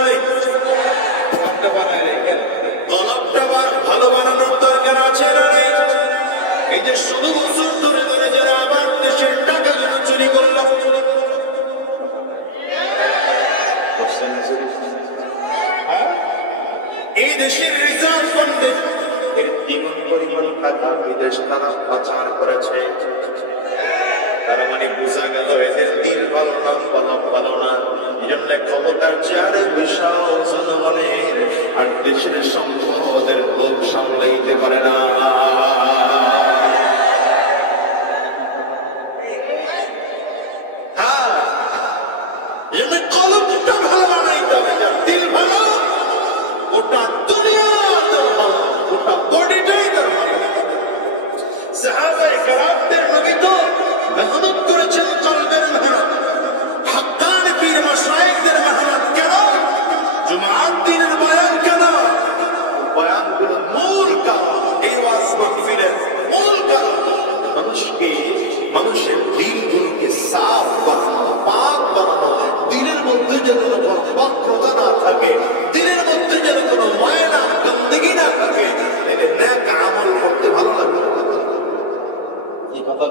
কলমটা ভালো বানানোর দরকার আছে না এই যে শুধু বছর ধরে ধরে যারা আবার দেশের টাকাগুলো চুরি করলো এই দেশের রিজার্ভ ফান্ডে এর দ্বিগুণ পরিমাণ টাকা বিদেশ তারা পাচার করেছে তার মানে বোঝা গেল এদের দিল ভালো না কলম ভালো না এই জন্য ক্ষমতার চেয়ারে বিশাল জনগণের আর দেশের সম্পদের লোক সামলাইতে পারে না কলমটা ভালো বানাইতে হবে যার দিল ভালো ওটা দুনিয়া ওটা বডিটাই তার ভালো সাহাবায়ে কেরামদের নবী তো মেহনত করেছেন কলবের মেহনত হক্কানি পীর মাশায়েখদের মেহনত কেন জুমাত দিনের বয়ান কেন বয়ানগুলো মূল কারণ এই ওয়াজ মাহফিলের মূল কারণ মানুষের দিলগুলোকে সাফ বানানো পাক বানানো দিলের মধ্যে যেন কোনো বক্রতা না থাকে দিলের মধ্যে যেন কোনো ময়লা গন্দগি না থাকে এতে নেক আমল করতে ভালো লাগে এই কথা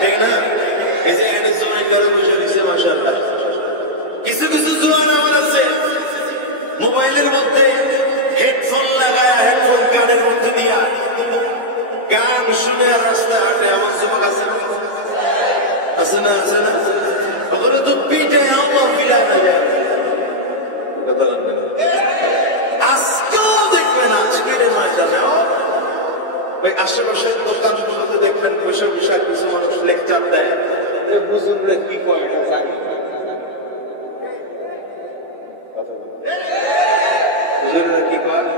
ঠিক না এই যে এনে জোরে করে বসে রয়েছে মাশাআল্লাহ কিছু কিছু জোয়ান আমার আছে মোবাইলের মধ্যে হেডফোন লাগায়া হেডফোন কানের মধ্যে দিয়া গান আর রাস্তায় হাঁটে, আমার যুবক আছে না? আছে না? আছে না? ওখানে তো পিঠে আল্লাহ ফিরা না যায়। কথা বলবেন না। আজকেও দেখবেন, আজকের ময়দানে ওই আশেপাশের দোকানগুলোতে দেখবেন বসে বসে কিছু মানুষ লেকচার দেয়, হুজুররা কি কয় এটা জানি না। হুজুররা কি কয়?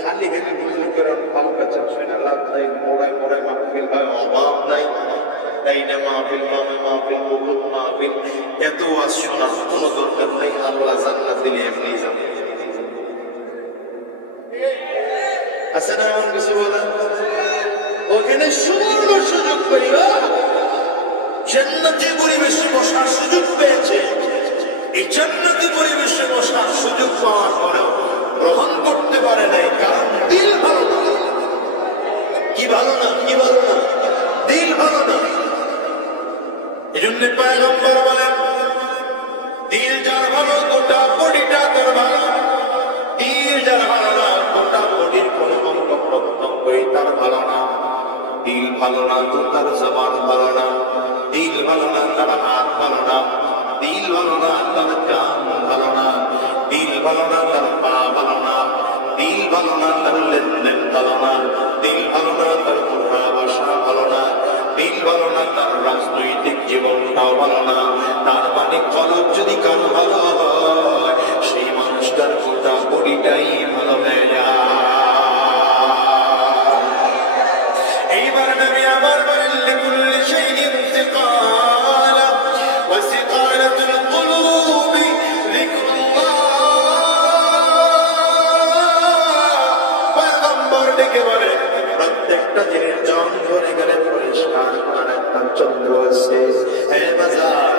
খালি হেলে হুজুর করে ভালো কাছে শুনে লাভ নাই, মোড়ায় মোড়ায় মাহফিল হয়, অভাব নাই। তাই না? মাহফিল মামে মাহফিল, বহুত মাহফিল, এত ওয়াজ শোনার কোনো দরকার নাই। আল্লাহ জান্নাত দিলে এমনি যাবে। আছে না এমন কিছু বলা? ওখানে সুবর্ণ সুযোগ পেল, জান্নাতি পরিবেশে বসার সুযোগ পেয়েছে। এই জান্নাতি পরিবেশে বসার সুযোগ পাওয়ার পরেও গ্রহণ করতে পারে নাই, কারণ দিল ভালো না। কি ভালো না? কি ভালো না? দিল ভালো না। এই জন্য পয়গম্বর বলেন, দিল যার ভালো গোটা বডিটা তার ভালো। দিল যার ভালো না, গোটা বডির কোন অঙ্গ প্রত্যঙ্গই তার ভালো না। দিল ভালো না তো তার জবান ভালো না, দিল ভালো না তার হাত ভালো না, দিল ভালো না তার কান ভালো না, দিল ভালো না তার পা ভালো না, দিল ভালো না তার লেনদেন ভালো না, দিল ভালো না তার উঠা বসা ভালো না, দিল ভালো না তার রাজনৈতিক জীবনটাও ভালো না। তার মানে কলব যদি কারো ভালো হয়, সেই মানুষটার গোটা বডিটাই ভালো হয়ে যায়। এইবার নবী আমার বলেন, লিকুল্লি শাইইন সিকালা ওয়া সিকালাতুল কুলুবি যিকরুল্লাহ। পয়গম্বর ডেকে বলে, প্রত্যেকটা জিনিস জং ধরে গেলে পরিষ্কার করার একটা যন্ত্র আছে। হে বাজার,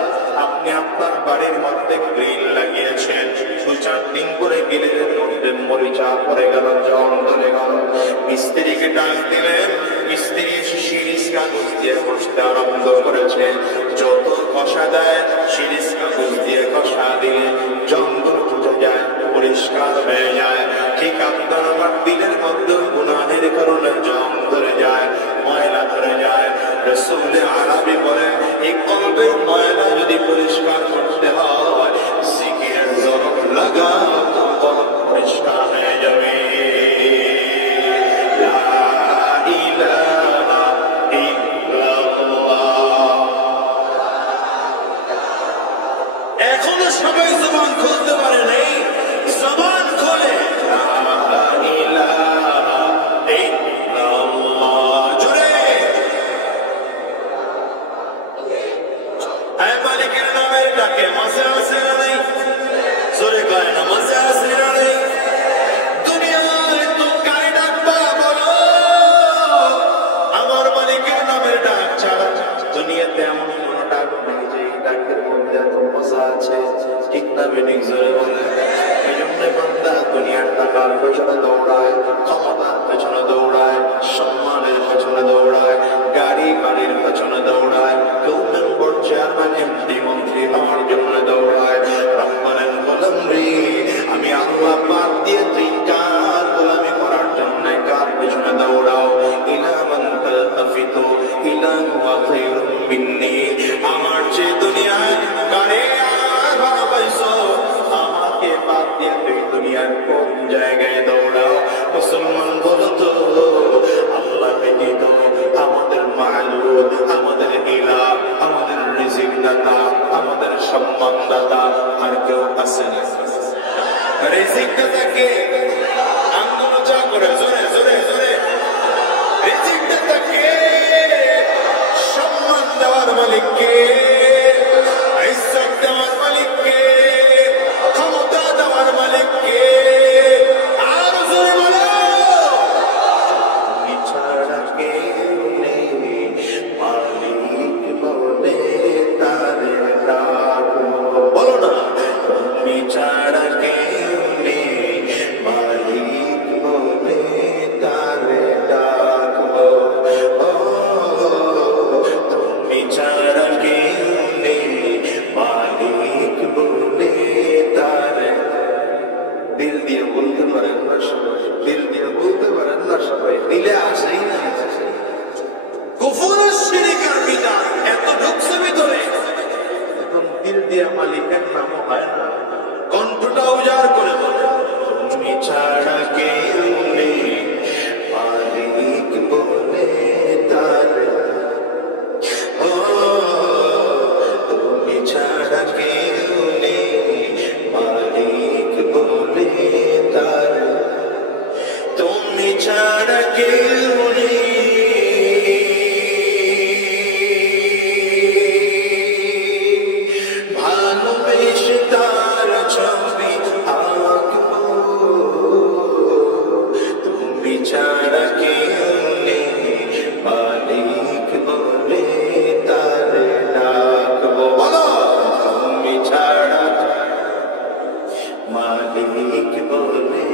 আপনি আপনার বাড়ির মধ্যে গ্রিল লাগিয়েছেন, 2-4 দিন করে গ্রিলের মধ্যে মরিচা পড়ে গেল, জং ধরে গেল। মিস্ত্রিকে ডাক দিলেন, মিস্ত্রি এসে শিরিষ কাগজ দিয়ে ঘষতে আরম্ভ করেছে। যত ঘষা দেয়, শিরিষ কাগজ দিয়ে ঘষা দিলে জঙ্গল উঠে যায়, পরিষ্কার হয়ে যায়। ঠিক আপনার আমার দিলের মধ্যে গুনাহের কারণে জং ধরে যায়, ময়লা ধরে যায়। রাসূল আরবি বলেন, এই কলবের ময়লা যদি পরিষ্কার করতে হয়, জিকিরের জোর লাগাও, কলব পরিষ্কার হয়ে যাবে। এখনো সবাই জবান খুলতে পারে নাই, জবান খোলে। জোরে মালিকের নামের ডাকে মাঝে আছে না নেই? জোরে কয় না, মাঝে আছে না নেই? দুনিয়ায় তো কারে ডাকবা বলো? আমার মালিকের নামের ডাক ছাড়া দুনিয়াতে এমন কোন ডাক নেই যে ডাকের মধ্যে এত মজা আছে। ঠিক না বেঠিক? জোরে বলে। এই জন্য বান্দা দুনিয়ার টাকার পেছনে দৌড়ায়, ক্ষমতার পেছনে দৌড়ায়, সম্মানের পেছনে দৌড়ায়, গাড়ি বাড়ির পেছনে দৌড়ায়, কেউ মেম্বার চেয়ারম্যান এমপি মন্ত্রী হওয়ার জন্য দৌড়ায়। রহমানের গোলাম রে, আমি আল্লাহ বাদ দিয়ে তুই কার গোলামি করার জন্য কার পেছনে দৌড়াও? ইলা মান তালতাফিতু ইলা হুয়া খায়রুম মিন্নি। আমার যে দুনিয়ায় কারে আর ভালোবাসো, আমাকে বাদ দিয়ে তুই দুনিয়ার কোন জায়গায় দৌড়াও? মুসলমান বলো তো, আল্লাহ ব্যতীত আমাদের মা'বুদ, আমাদের ইলাহ, আমাদের রিজিক দাতা, আমাদের সম্মান দাতা আর কেউ আছে না? রিজিক দাতা কে? আঙ্গুল চা করে জোরে জোরে জোরে। রিজিক দাতা কে? সম্মান দেওয়ার মালিক কে? ইজ্জত দেওয়ার মালিক কে? ক্ষমতা দেওয়ার মালিক কে? আর জোরে বলো। ছাড়া কেউ নেই, মালিক বলে তারে ডাকো। বলো না, তুমি ছাড়া কেউ নেই, মালিক বলে তারে ডাকো। ও তুমি ছাড়া কেউ কুফর আর শিরকের বিধান এত ঢুকছে ভিতরে, এখন দিল দিয়ে মালিকের নাম হয় না, কণ্ঠটা উজাড় করে বলে তুমি ছাড়া কেউ নেই, মালিক বলে তার, ও তুমি ছাড়া কেউ নেই, মালিক বলে তার, তুমি ছাড়া কেউ নেই, ভালোবেসে তার ছবি আঁকবো, তুমি ছাড়া কেউ নেই, মালিক বলে তার ডাকবো, বলো তুমি ছাড়া মালিক বলে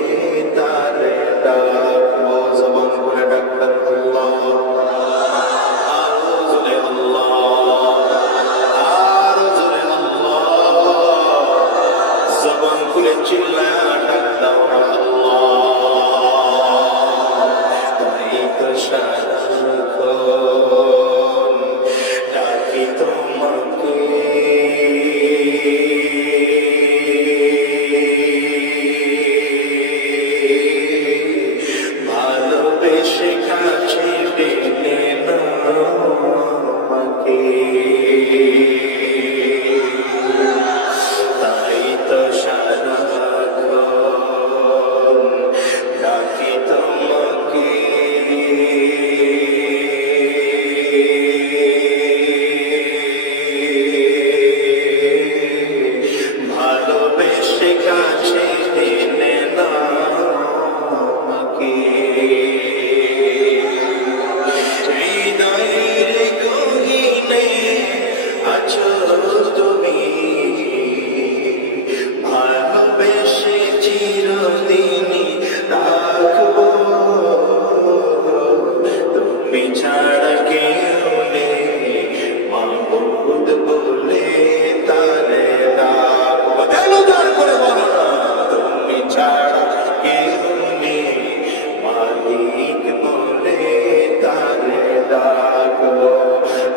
তার ডাকবো, জবান করে ডাকবেন আল্লাহ, আরো জোরে আল্লাহ, আরো জোরে আল্লাহ, জবান খুলে চিল্লায়া ডাক দাও না আল্লাহ, তাই তো সারাক্ষণ ডাকি তোমাকে, ভালোবেসে কাছে টেনে নাও আমাকে, তাই তো সারাক্ষণ ডাকি তোমাকে, ভালোবেসে কাছে টেনে নাও আমাকে, হৃদয়ের গহীনে আছো তুমি, ভালোবেসে চিরদিনই রাখবো, তুমি ছাড়া কেউ নেই, মাবুদ বলে তারে ডাকবো, দেলোদার করে বলো না তুমি ছাড়া কেউ নেই, মালিক বলে তারে ডাকবো,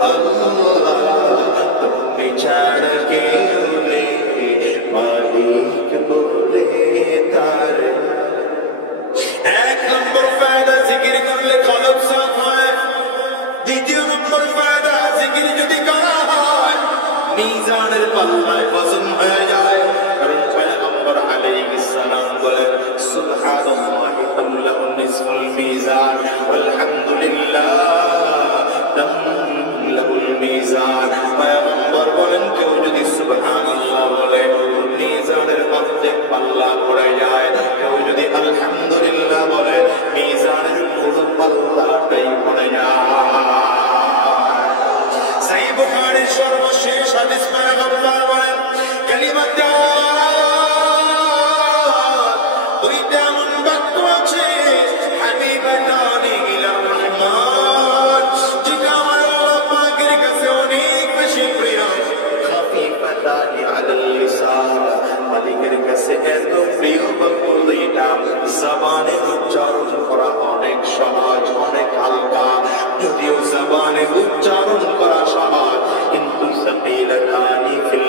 আল্লাহ তুমি ছাড়া কেউ নেই, মালিক বলে তারে। এক নম্বর ফায়দা, জিকির করলে কলব সাফ হয়। দ্বিতীয় নম্বর ফায়দা, জিকির যদি করা হয় মিজানের পাল্লায় ওজন হয়ে যায়, কারণ পয়গম্বর আলাইহিস সালাম বলেন সুবহানাল্লাহি তামলাউ নিসফুল মিজান ওয়ালহামদুলিল্লাহ তামলাউল মিজান। পয়গম্বর বলেন কেউ যদি সুবহানাল্লাহ বলে মিজানের অর্ধেক পাল্লা ভরে যায়, কেউ যদি আলহামদুলিল্লাহ বলে মিজানের পুরো পাল্লাটাই ভরে যায়। সহিহ বুখারীর সর্বশেষ হাদিস, পয়গম্বর বলেন কালিমাতান, দুইটা এমন বাক্য আছে হাবিবাতানি ইলার রহমান, যেটা আমার আল্লাহ পাকের কাছে অনেক বেশি প্রিয়, খাফিফাতানি আলাল লিসান, মালিকের কাছে এত প্রিয় বাক্য দুইটা, জবানে উচ্চারণ করা অনেক সহজ, অনেক হালকা, যদিও জবানে উচ্চারণ করা সহজ, কিন্তু সাকিলাতানি ফিল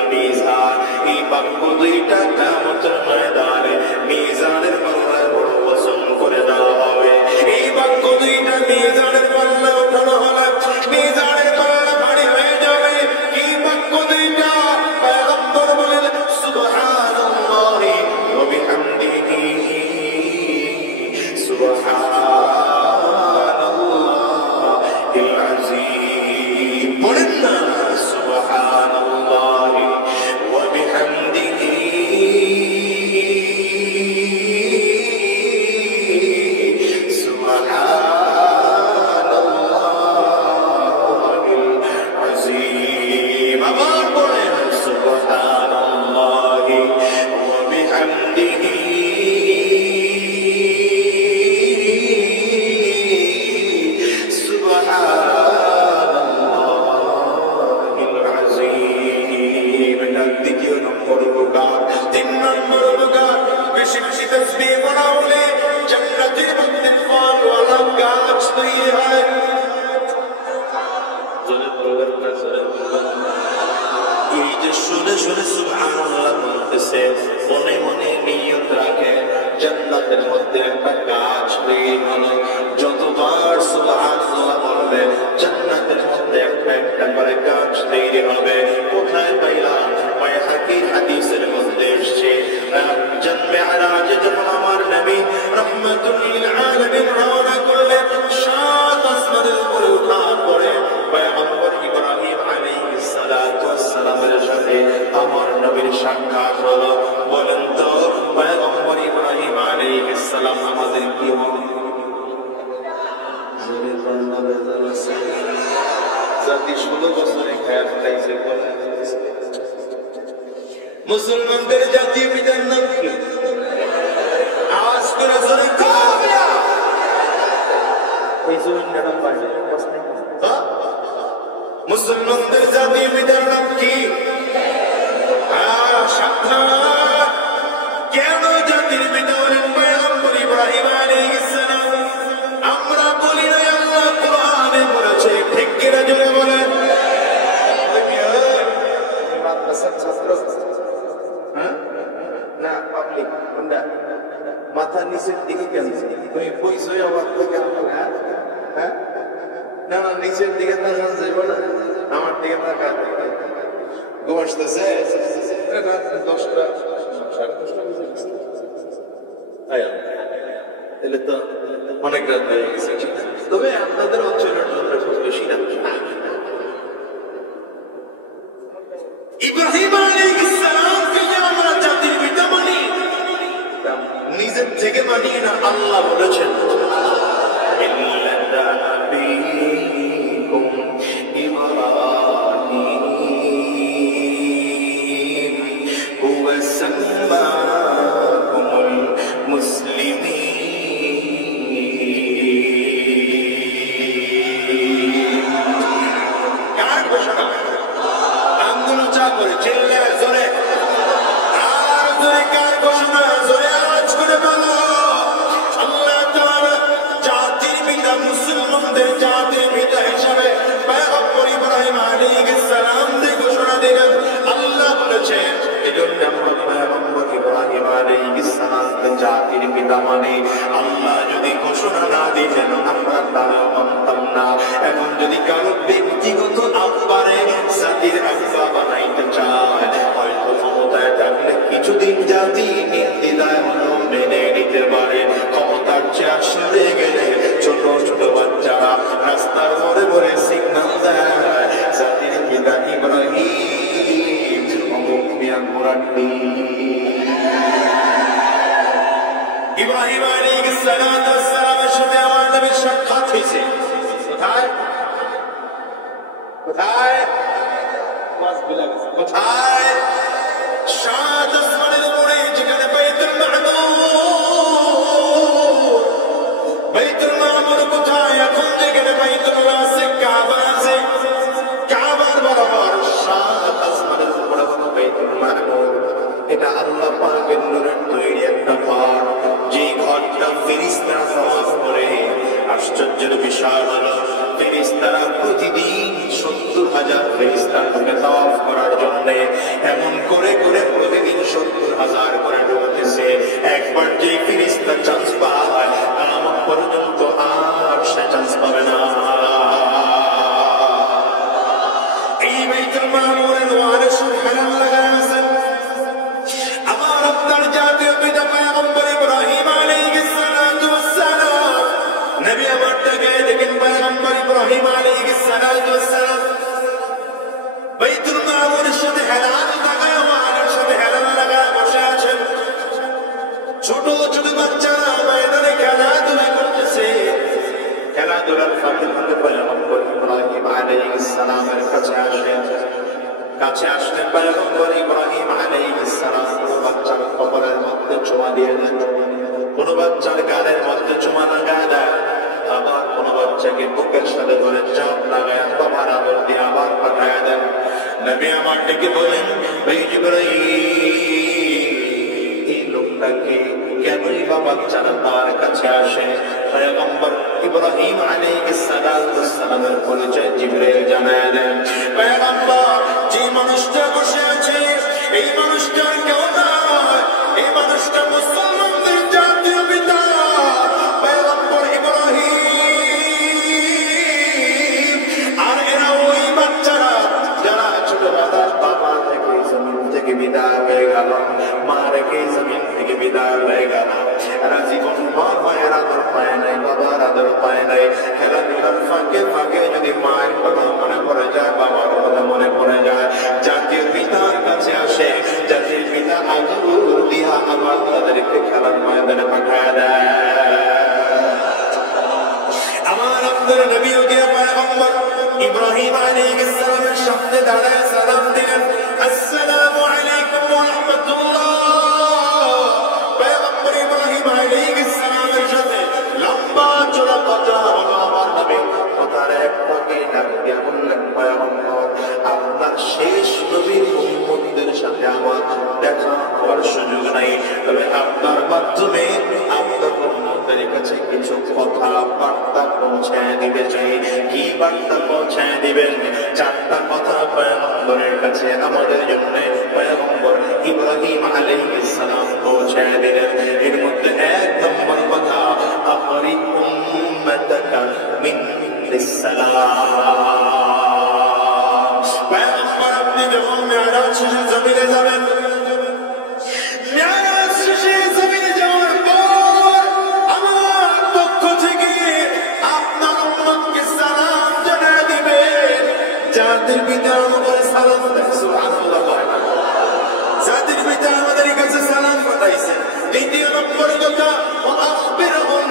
শুনে সুবহানাল্লাহ বলতেছে, মনে মনে নিয়ত রাখে জান্নাতের মধ্যে একটা গাছ তৈরি হলো। যতবার সুবহানাল্লাহ বলবে জান্নাতের মধ্যে একটা একটা করে গাছ তৈরি হবে। কোথায় পাইলাম? বাইহাকী হাদিসের মধ্যে এসেছে, মেরাজে যখন আমার নবী রাহমাতুল লিল আলামিন রওনা করলেন, সাত আসমানের উপরে ওঠার পরে পয়গম্বর ইব্রাহিম আলাইহিস সালাতু ওয়াস সালামের সাথে আমার নবীর সাক্ষাৎ হলো। বলেন তো পয়গম্বর ইব্রাহিম আলাইহিস সালাম আমাদের কি হবে? জাতি 16 বছরে খায়া ফেলাইছে। মুসলমানদের জাতীয় পিতার নাম কি? আওয়াজ করে জোরে কাবিয়া। এই জমিনটা নাম পাইছে মুসলমানদের জাতীয় পিতার নাম কি? কেন জাতির পিতা হলেন পয়গম্বর ইব্রাহিম আলাইহিস সালাম? আমরা বলি না, আল্লাহ কোরআনে বলেছে। ঠিক কিনা জোরে বলেন। মাদ্রাসার ছাত্র না পাবলিক কোনটা? মাথা নিচের দিকে কেন? তুমি বইছই আমার থেকে? হ্যাঁ না না, নিচের দিকে তাকান যাইব না, আমার দিকে তাকান। ঘুমাসতেছে 10টা 10:30 এলে তো অনেক রাত হয়ে গেছে। তবে আপনাদের অঞ্চলের জন্য খুব বেশি না। ইব্রাহিম আলাইহিস সালামকে যে আমরা জাতির পিতা মানি, নিজের থেকে মানি না, আল্লাহ বলেছেন জাতির পিতা মানে। আল্লাহ যদি ঘোষণা না দিতেন আমরা তারা মানতাম না। এখন যদি কারো ব্যক্তিগত আব্বারে জাতির আব্বা বানাইতে চায়, হয়তো ক্ষমতায় থাকলে কিছুদিন জাতি নির্দ্বিধায় হলো মেনে নিতে পারে। ক্ষমতার চেয়ার সরে গেলে ছোট ছোট বাচ্চারা রাস্তার মোড়ে মোড়ে সিগন্যাল দেয়, জাতির পিতা ইব্রাহিম অমুক মিয়া ঘোরাটি। ইব্রাহিম আলাইহিস সালাতু ওয়াস সালামের সাথে আমার নবীর সাক্ষাৎ হয়েছে। কোথায় কোথায়? কোথায়? সাত আসমানের উপরে, যেখানে বাইতুল মামুর। বাইতুল মামুর কোথায়? এখন যেখানে বাইতুল্লাহ আছে, কাবা আছে, কাবার বরাবর সাত আসমানের উপরে হলো বাইতুল মামুর। এটা আল্লাহ পাকের নূরের তৈরি একটা ঘর, যে ঘরটা ফেরেশতারা তাওয়াফ করে। আশ্চর্যের বিষয় হলো ফেরেশতারা প্রতিদিন 70,000 ফেরেশতা ঢুকে তাওয়াফ করার জন্য। এমন করে করে প্রতিদিন 70,000 করে ঢুকতেছে। একবার যে ফেরেশতা চান্স পায়, কিয়ামত পর্যন্ত আর সে চান্স পাবে না। এই বাইতুল মামুরের ওয়ারে সুবহানাল্লাহ লাগায় আছেন আমার আপনার জাতীয় পিতা পয়গম্বর ইব্রাহিম আলাইহিস সালাতু ওয়াস সালাম। নবী আমার টাকে দেখেন পয়গম্বর ইব্রাহিম আলাইহিস সালাতু ওয়াস সালাম বাইতুল মামুরের সাথে হেলাল লাগায়, ওয়ারের সাথে হেলাল লাগায় বসে আছেন। ছোট ছোট বাচ্চারা ময়দানে খেলাধুলা করতেছে। খেলাধুলার ফাঁকে ফাঁকে পয়গম্বর ইব্রাহিম আলাইহিস সালামের কাছে আসলেন। পয়গম্বর ইব্রাহিম আলাইহিস সালাম কোন বাচ্চার কপালের মধ্যে চুমা দিয়ে দেন, কোন বাচ্চার গালের মধ্যে চুমা লাগায় দেয়, আবার কোন বাচ্চাকে বুকের সাথে ধরে চাপ লাগায় বাবার আদর দিয়ে আবার পাঠায় দেন। নবী আমার ডেকে বলেন, এই জিবরাইল, এই লোকটাকে কেনই বা বাচ্চারা তার কাছে আসে? পয়গম্বর ইব্রাহিম আলাইহিস সালাতু ওয়াস সালামের পরিচয় জিবরাইল জানায় দেন। পয়গম্বর যে মানুষটা বসে আছে ইব্রাহিম আলাইহিস সালামের সামনে দাঁড়ায় সালাম দিলেন, আসসালামু আলাইকুম ওয়া রাহমাতুল্লাহ। পয়গম্বর ইব্রাহিম আলাইহিস সালামের সাথে লম্বা চড়া কথা হলো আমার নবী। কথার এক ফাঁকে ডাক দিয়ে বললেন, পয়গম্বর আপনার শেষ নবীর উম্মতদের সাথে আমার দেখা হওয়ার সুযোগ নাই, তবে আপনার মাধ্যমে আপনার উম্মতের কাছে কিছু কথা বার্তা পৌঁছায় দিতে চাই। কি বার্তা পৌঁছায় দিবেন? চারটা কথা পয়গম্বরের কাছে আমাদের জন্য পয়গম্বর ইব্রাহিম আলাইহিস সালাম পৌঁছায় দিলেন। এর মধ্যে এক নম্বর কথা, আখরি উম্মাতাকা মিনিস সালাম। পয়গম্বর আপনি যখন মিরাজ শেষে জমিনে যাবেন, মিরাজ শেষে জমিনে যাওয়ার পর আমার পক্ষ থেকে আপনার উম্মতকে সালাম জানিয়ে দিবেন। যাদের পিতা আমাদের সালাম দেয়, সুবহানাল্লাহ, যাদের পিতা আমাদের কাছে সালাম পাঠাইছে। দ্বিতীয় নম্বর কথা, আখবিরহুম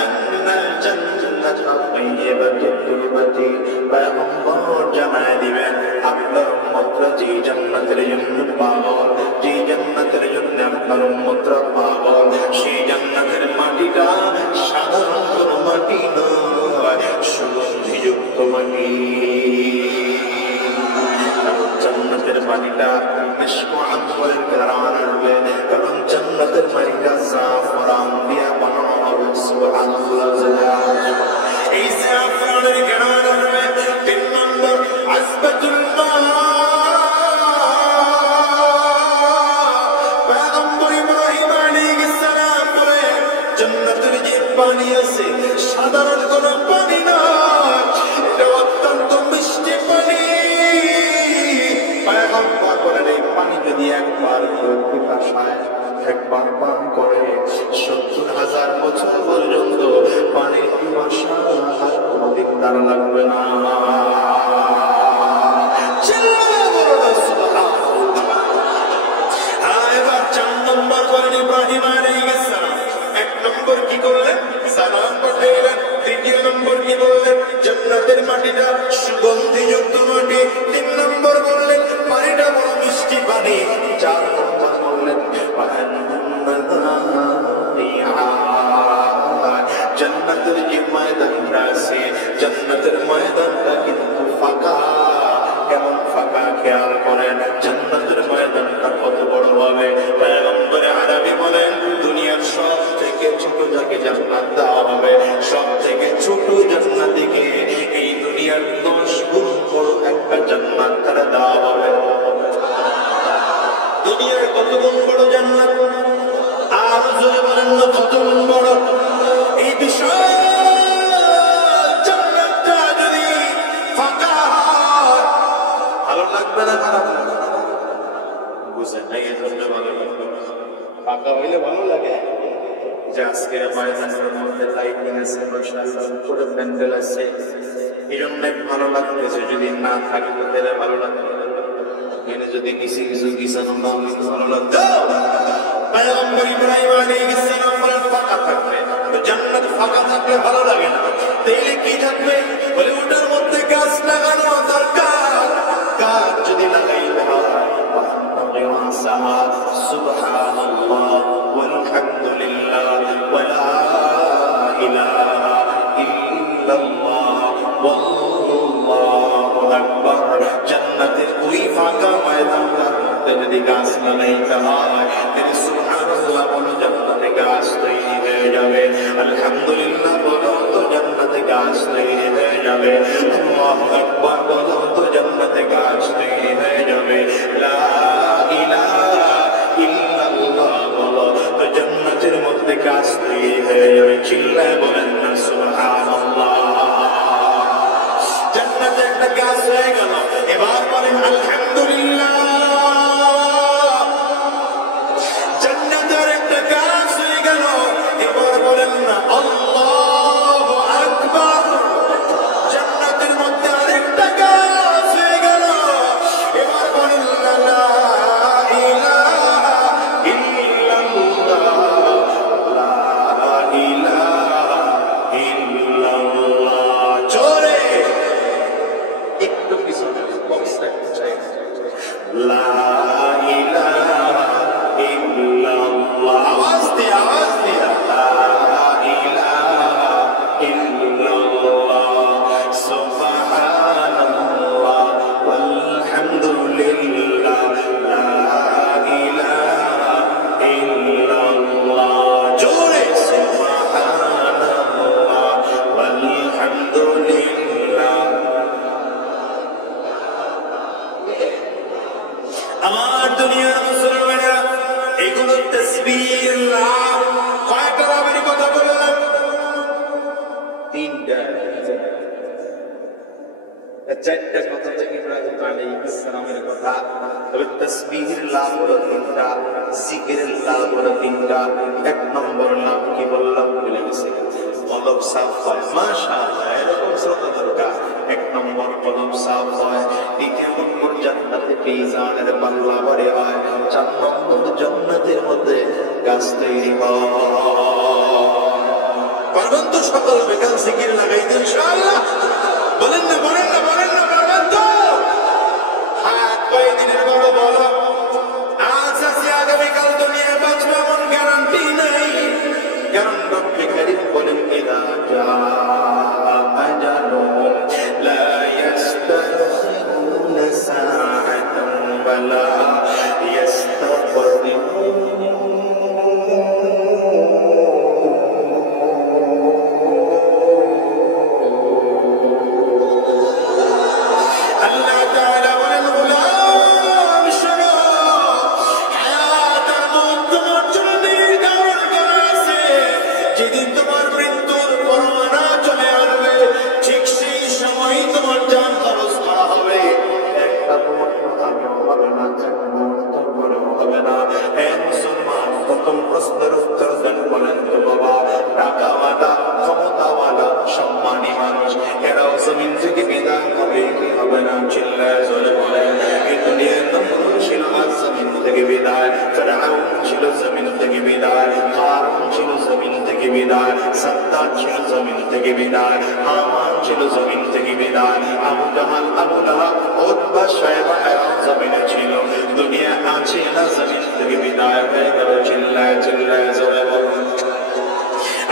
আন্নাল জান্নাতা তাইয়্যিবাতুন তুরবাতি। পয়গম্বর জানায় দিবেন আপনার উম্মতরা যে জান্নাতের জন্য পাগল, যে জান্নাতের জন্য আপনার উম্মতরা পাগল, সেই জান্নাতের মাটিটা সাধারণ কোনো মাটি নয়, সুগন্ধিযুক্ত মাটি। জান্নাতের মাটিটা মিশকু আতরের ঘ্রাণ আসবে, কারণ জান্নাতের মাটিটা জাফরান দিয়ে বানানো হবে। সুবহানাল্লাহ, এই জাফরানের ঘ্রাণ আসবে। তিন নম্বর, আসবাতুল মা। পয়গম্বর ইব্রাহিম আলাইহিস সালাম বলে জান্নাতের যে পানি আছে সাধারণ কোনো পানি না, এটা অত্যন্ত মিষ্টি পানি। পয়গম্বর বলেন এই পানি যদি একবার পিপাসায় একবার পান করে ৭০,০০০ বছর পর্যন্ত পানির পিপাসা আর কোনোদিন তার লাগবে না। এবার ৪ নম্বর বলেন ইব্রাহিম আলাইহিস সালাম। ১ নম্বর কি করলেন? সালাম পাঠাইলেন। দ্বিতীয় নম্বর কি বললেন? জান্নাতের মাটিটা সুগন্ধিযুক্ত মাটি। ৩ নম্বর বললেন পানিটা বড় মিষ্টি পানি। ৪ নম্বর বললেন জান্নাতের যে ময়দানটা আছে, জান্নাতের ময়দানটা কিন্তু ফাঁকা। কেমন ফাঁকা খেয়াল করেন, জান্নাতের ময়দানটা কত বড় হবে। পয়গম্বর আরবি বলেন দুনিয়ার সব থেকে ছোট যাকে জান্নাত দেওয়া হবে, সব থেকে ছোট জান্নাতিকে এই দুনিয়ার ১০ গুণ বড় একটা জান্নাত তারা দেওয়া হবে। দুনিয়ার কত গুণ বড় জান্নাত? আর জোরে বলেন না কত গুণ বড়? এই বিশাল জান্নাতটা যদি ফাঁকা হয় ভালো লাগবে না খারাপ লাগবে? বুঝেন না, এই জন্য ভালো লাগবে। ফাঁকা হইলে ভালো লাগে। যে আজকের ময়দানের মধ্যে লাইটিং আছে, পুরো প্যান্ডেল আছে, এই জন্য ভালো লাগতেছে। যদি না থাকতো তাহলে ভালো লাগতো। এখানে যদি কিছু কিছু বিছানো না হইতো ভালো লাগতো। পয়গম্বর ইব্রাহিম আলাইহিস সালাম বলেন ফাঁকা থাকবে। তো জান্নাত ফাঁকা থাকলে ভালো লাগে না, তাইলে কি থাকবে? বলে ওটার মধ্যে গাছ লাগানো দরকার। গাছ যদি লাগাইতে হয় সুবহানাল্লাহ ওয়ালহামদুলিল্লাহ ওয়ালা ইলাহা ইল্লাল্লাহ ওয়াল্লাহু আকবার। জান্নাতের ওই ফাঁকা ময়দানটার মধ্যে যদি গাছ লাগাইতে হয় তাহলে সুবহানাল্লাহ বলো, জান্নাতে গাছ তৈরি হয়ে যাবে। আলহামদুলিল্লাহ বলো তো জান্নাতে গাছ তৈরি হয়ে যাবে। আল্লাহু আকবার বলো তো জান্নাতে গাছ তৈরি হয়ে যাবে। লা ইলাহা ইল্লাল্লাহ বলো তো জান্নাতের মধ্যে গাছ তৈরি হয়ে যাবে। চিল্লায় বলেন না সুবহানাল্লাহ। জান্নাতে একটা গাছ হয়ে গেল। এবার বলেন আলহামদুলিল্লাহ। জান্নাতের একটা গাছ হয়ে গেল। এবার বলেন না আল্লাহু আকবার। জান্নাতের মধ্যে আরেকটা গাছ হয়ে গেল। এবার বলেন লা ইলাহা ইল্লাল্লাহ, লা ইলাহা ইল্লাল্লাহ। জোরে লা ইলাহা ইল্লাল্লাহ। আওয়াজ দিয়া লা ইলাহা ইল্লাল্লাহ সুবহানাল্লাহ ওয়ালহামদুলিল্লাহ লা ইলাহা ইল্লাল্লাহ। জোরে সুবহানাল্লাহ ওয়ালহামদুলিল্লাহ। আমার দুনিয়ার মুসলমানেরা, এগুলো তাসবিহের নাম। কয়টা নামের কথা বললাম? তিনটা। চারটা কথা থেকে ইব্রাহিম আলাইহিস সালামের কথা। তবে তাসবিহের নাম হলো তিনটা, জিকিরের নাম হলো তিনটা। এক নম্বর নাম কি বললাম? ভুলে গেছি। কলব সাফ হয়, মাশাআল্লাহ, এরকম শ্রোতা দরকার। এক নম্বর কলব সাফ হয়, দ্বিতীয় নম্বর জান্নাতে মিজানের পাল্লা ভরে হয়, চার নম্বর জান্নাতের মধ্যে গাছ তৈরি হয়। পারবেন তো সকাল বিকাল জিকির লাগাইতে ইনশাআল্লাহ? বলেন না, বলেন না, বলেন না, পারবেন তো? হাত পায়ে দিনের বড় বলো। আজ আছে আগামীকাল দুনিয়ায় বাঁচবে এমন গ্যারান্টি নাই। কারণ রব্বে কারীম বলেন ইযা জাআ আজালুহুম লা ইস্তাখিরুনা সাআতান ওয়া লা ইস্তাকদিমুন। আল্লাহ তাআলা বলেন গোলাম শোনো, হায়াতের মত তোমার জন্য নির্ধারণ করা আছে। যেদিন তোমার মৃত্যুর পরোয়ানা চলে আসবে, ঠিক সেই সময় তোমার জান কবজ করা হবে। একটা তোমার আগেও হবে না, পরেও হবে না। হে মুসলমান, প্রথম প্রশ্নের উত্তর দেন। বলেন তো বাবা, টাকাওয়ালা, ক্ষমতাওয়ালা, সম্মানী মানুষ, এরাও জমিন থেকে বিদায় হবে কি হবে না? চিল্লায় জোরে বলেন। এই দুনিয়ার নমরুদ ছিল আজ জমিন থেকে বিদায়, ফিরআউন ছিল জমিন থেকে বিদায়, কারুন ছিল জমিন থেকে বিদায়, সাদ্দাত ছিল জমিন থেকে বিদায়, হামান ছিল জমিন থেকে বিদায়, আবু জাহাল, আবু লাহাব, উতবা, শায়বা এরাও জমিনে ছিল। দুনিয়া আছে না জমিন থেকে বিদায় হয়ে গেল। চিল্লায় চিল্লায় জোরে বলুন।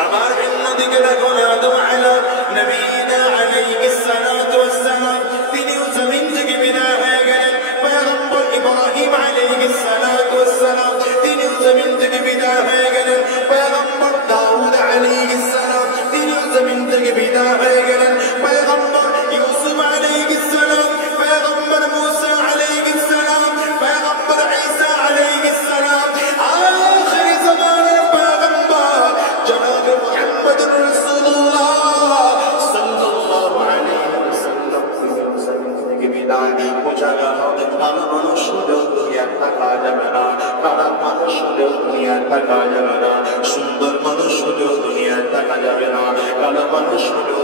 আমার অন্যদিকে দেখো, আদম নবীনা আলাইহিস সালাতু ওয়াস সালাম, তিনিও জমিন থেকে বিদায় হয়ে গেলেন। পয়গম্বর ইব্রাহিম আলাইহিস সালাতু ওয়াস সালাম, তিনিও জমিন থেকে বিদায় হয়ে গেলেন। পয়গম্বর দাউদ আলাইহিস সালাম, তিনিও জমিন থেকে বিদায় হয়ে গেলেন। পয়গম্বর ইউসুফ আলাইহিস সালাম, পয়গম্বর মুসা আলাইহিস সালাম, পয়গম্বর ঈসা আলাইহিস সালাম, আখির জামানের পয়গম্বর জনাব মুহাম্মদুর রাসূলুল্লাহ সাল্লাল্লাহু আলাইহি ওয়াসাল্লাম থেকে বিদায়। বোঝা গেল ভালো মানুষ হলেও দুনিয়ায় থাকা যাবে না, খারাপ মানুষ হলেও দুনিয়ায় থাকা যাবে না, সুন্দর মানুষ হলেও দুনিয়ায় থাকা যাবে না, কালো মানুষ হলেও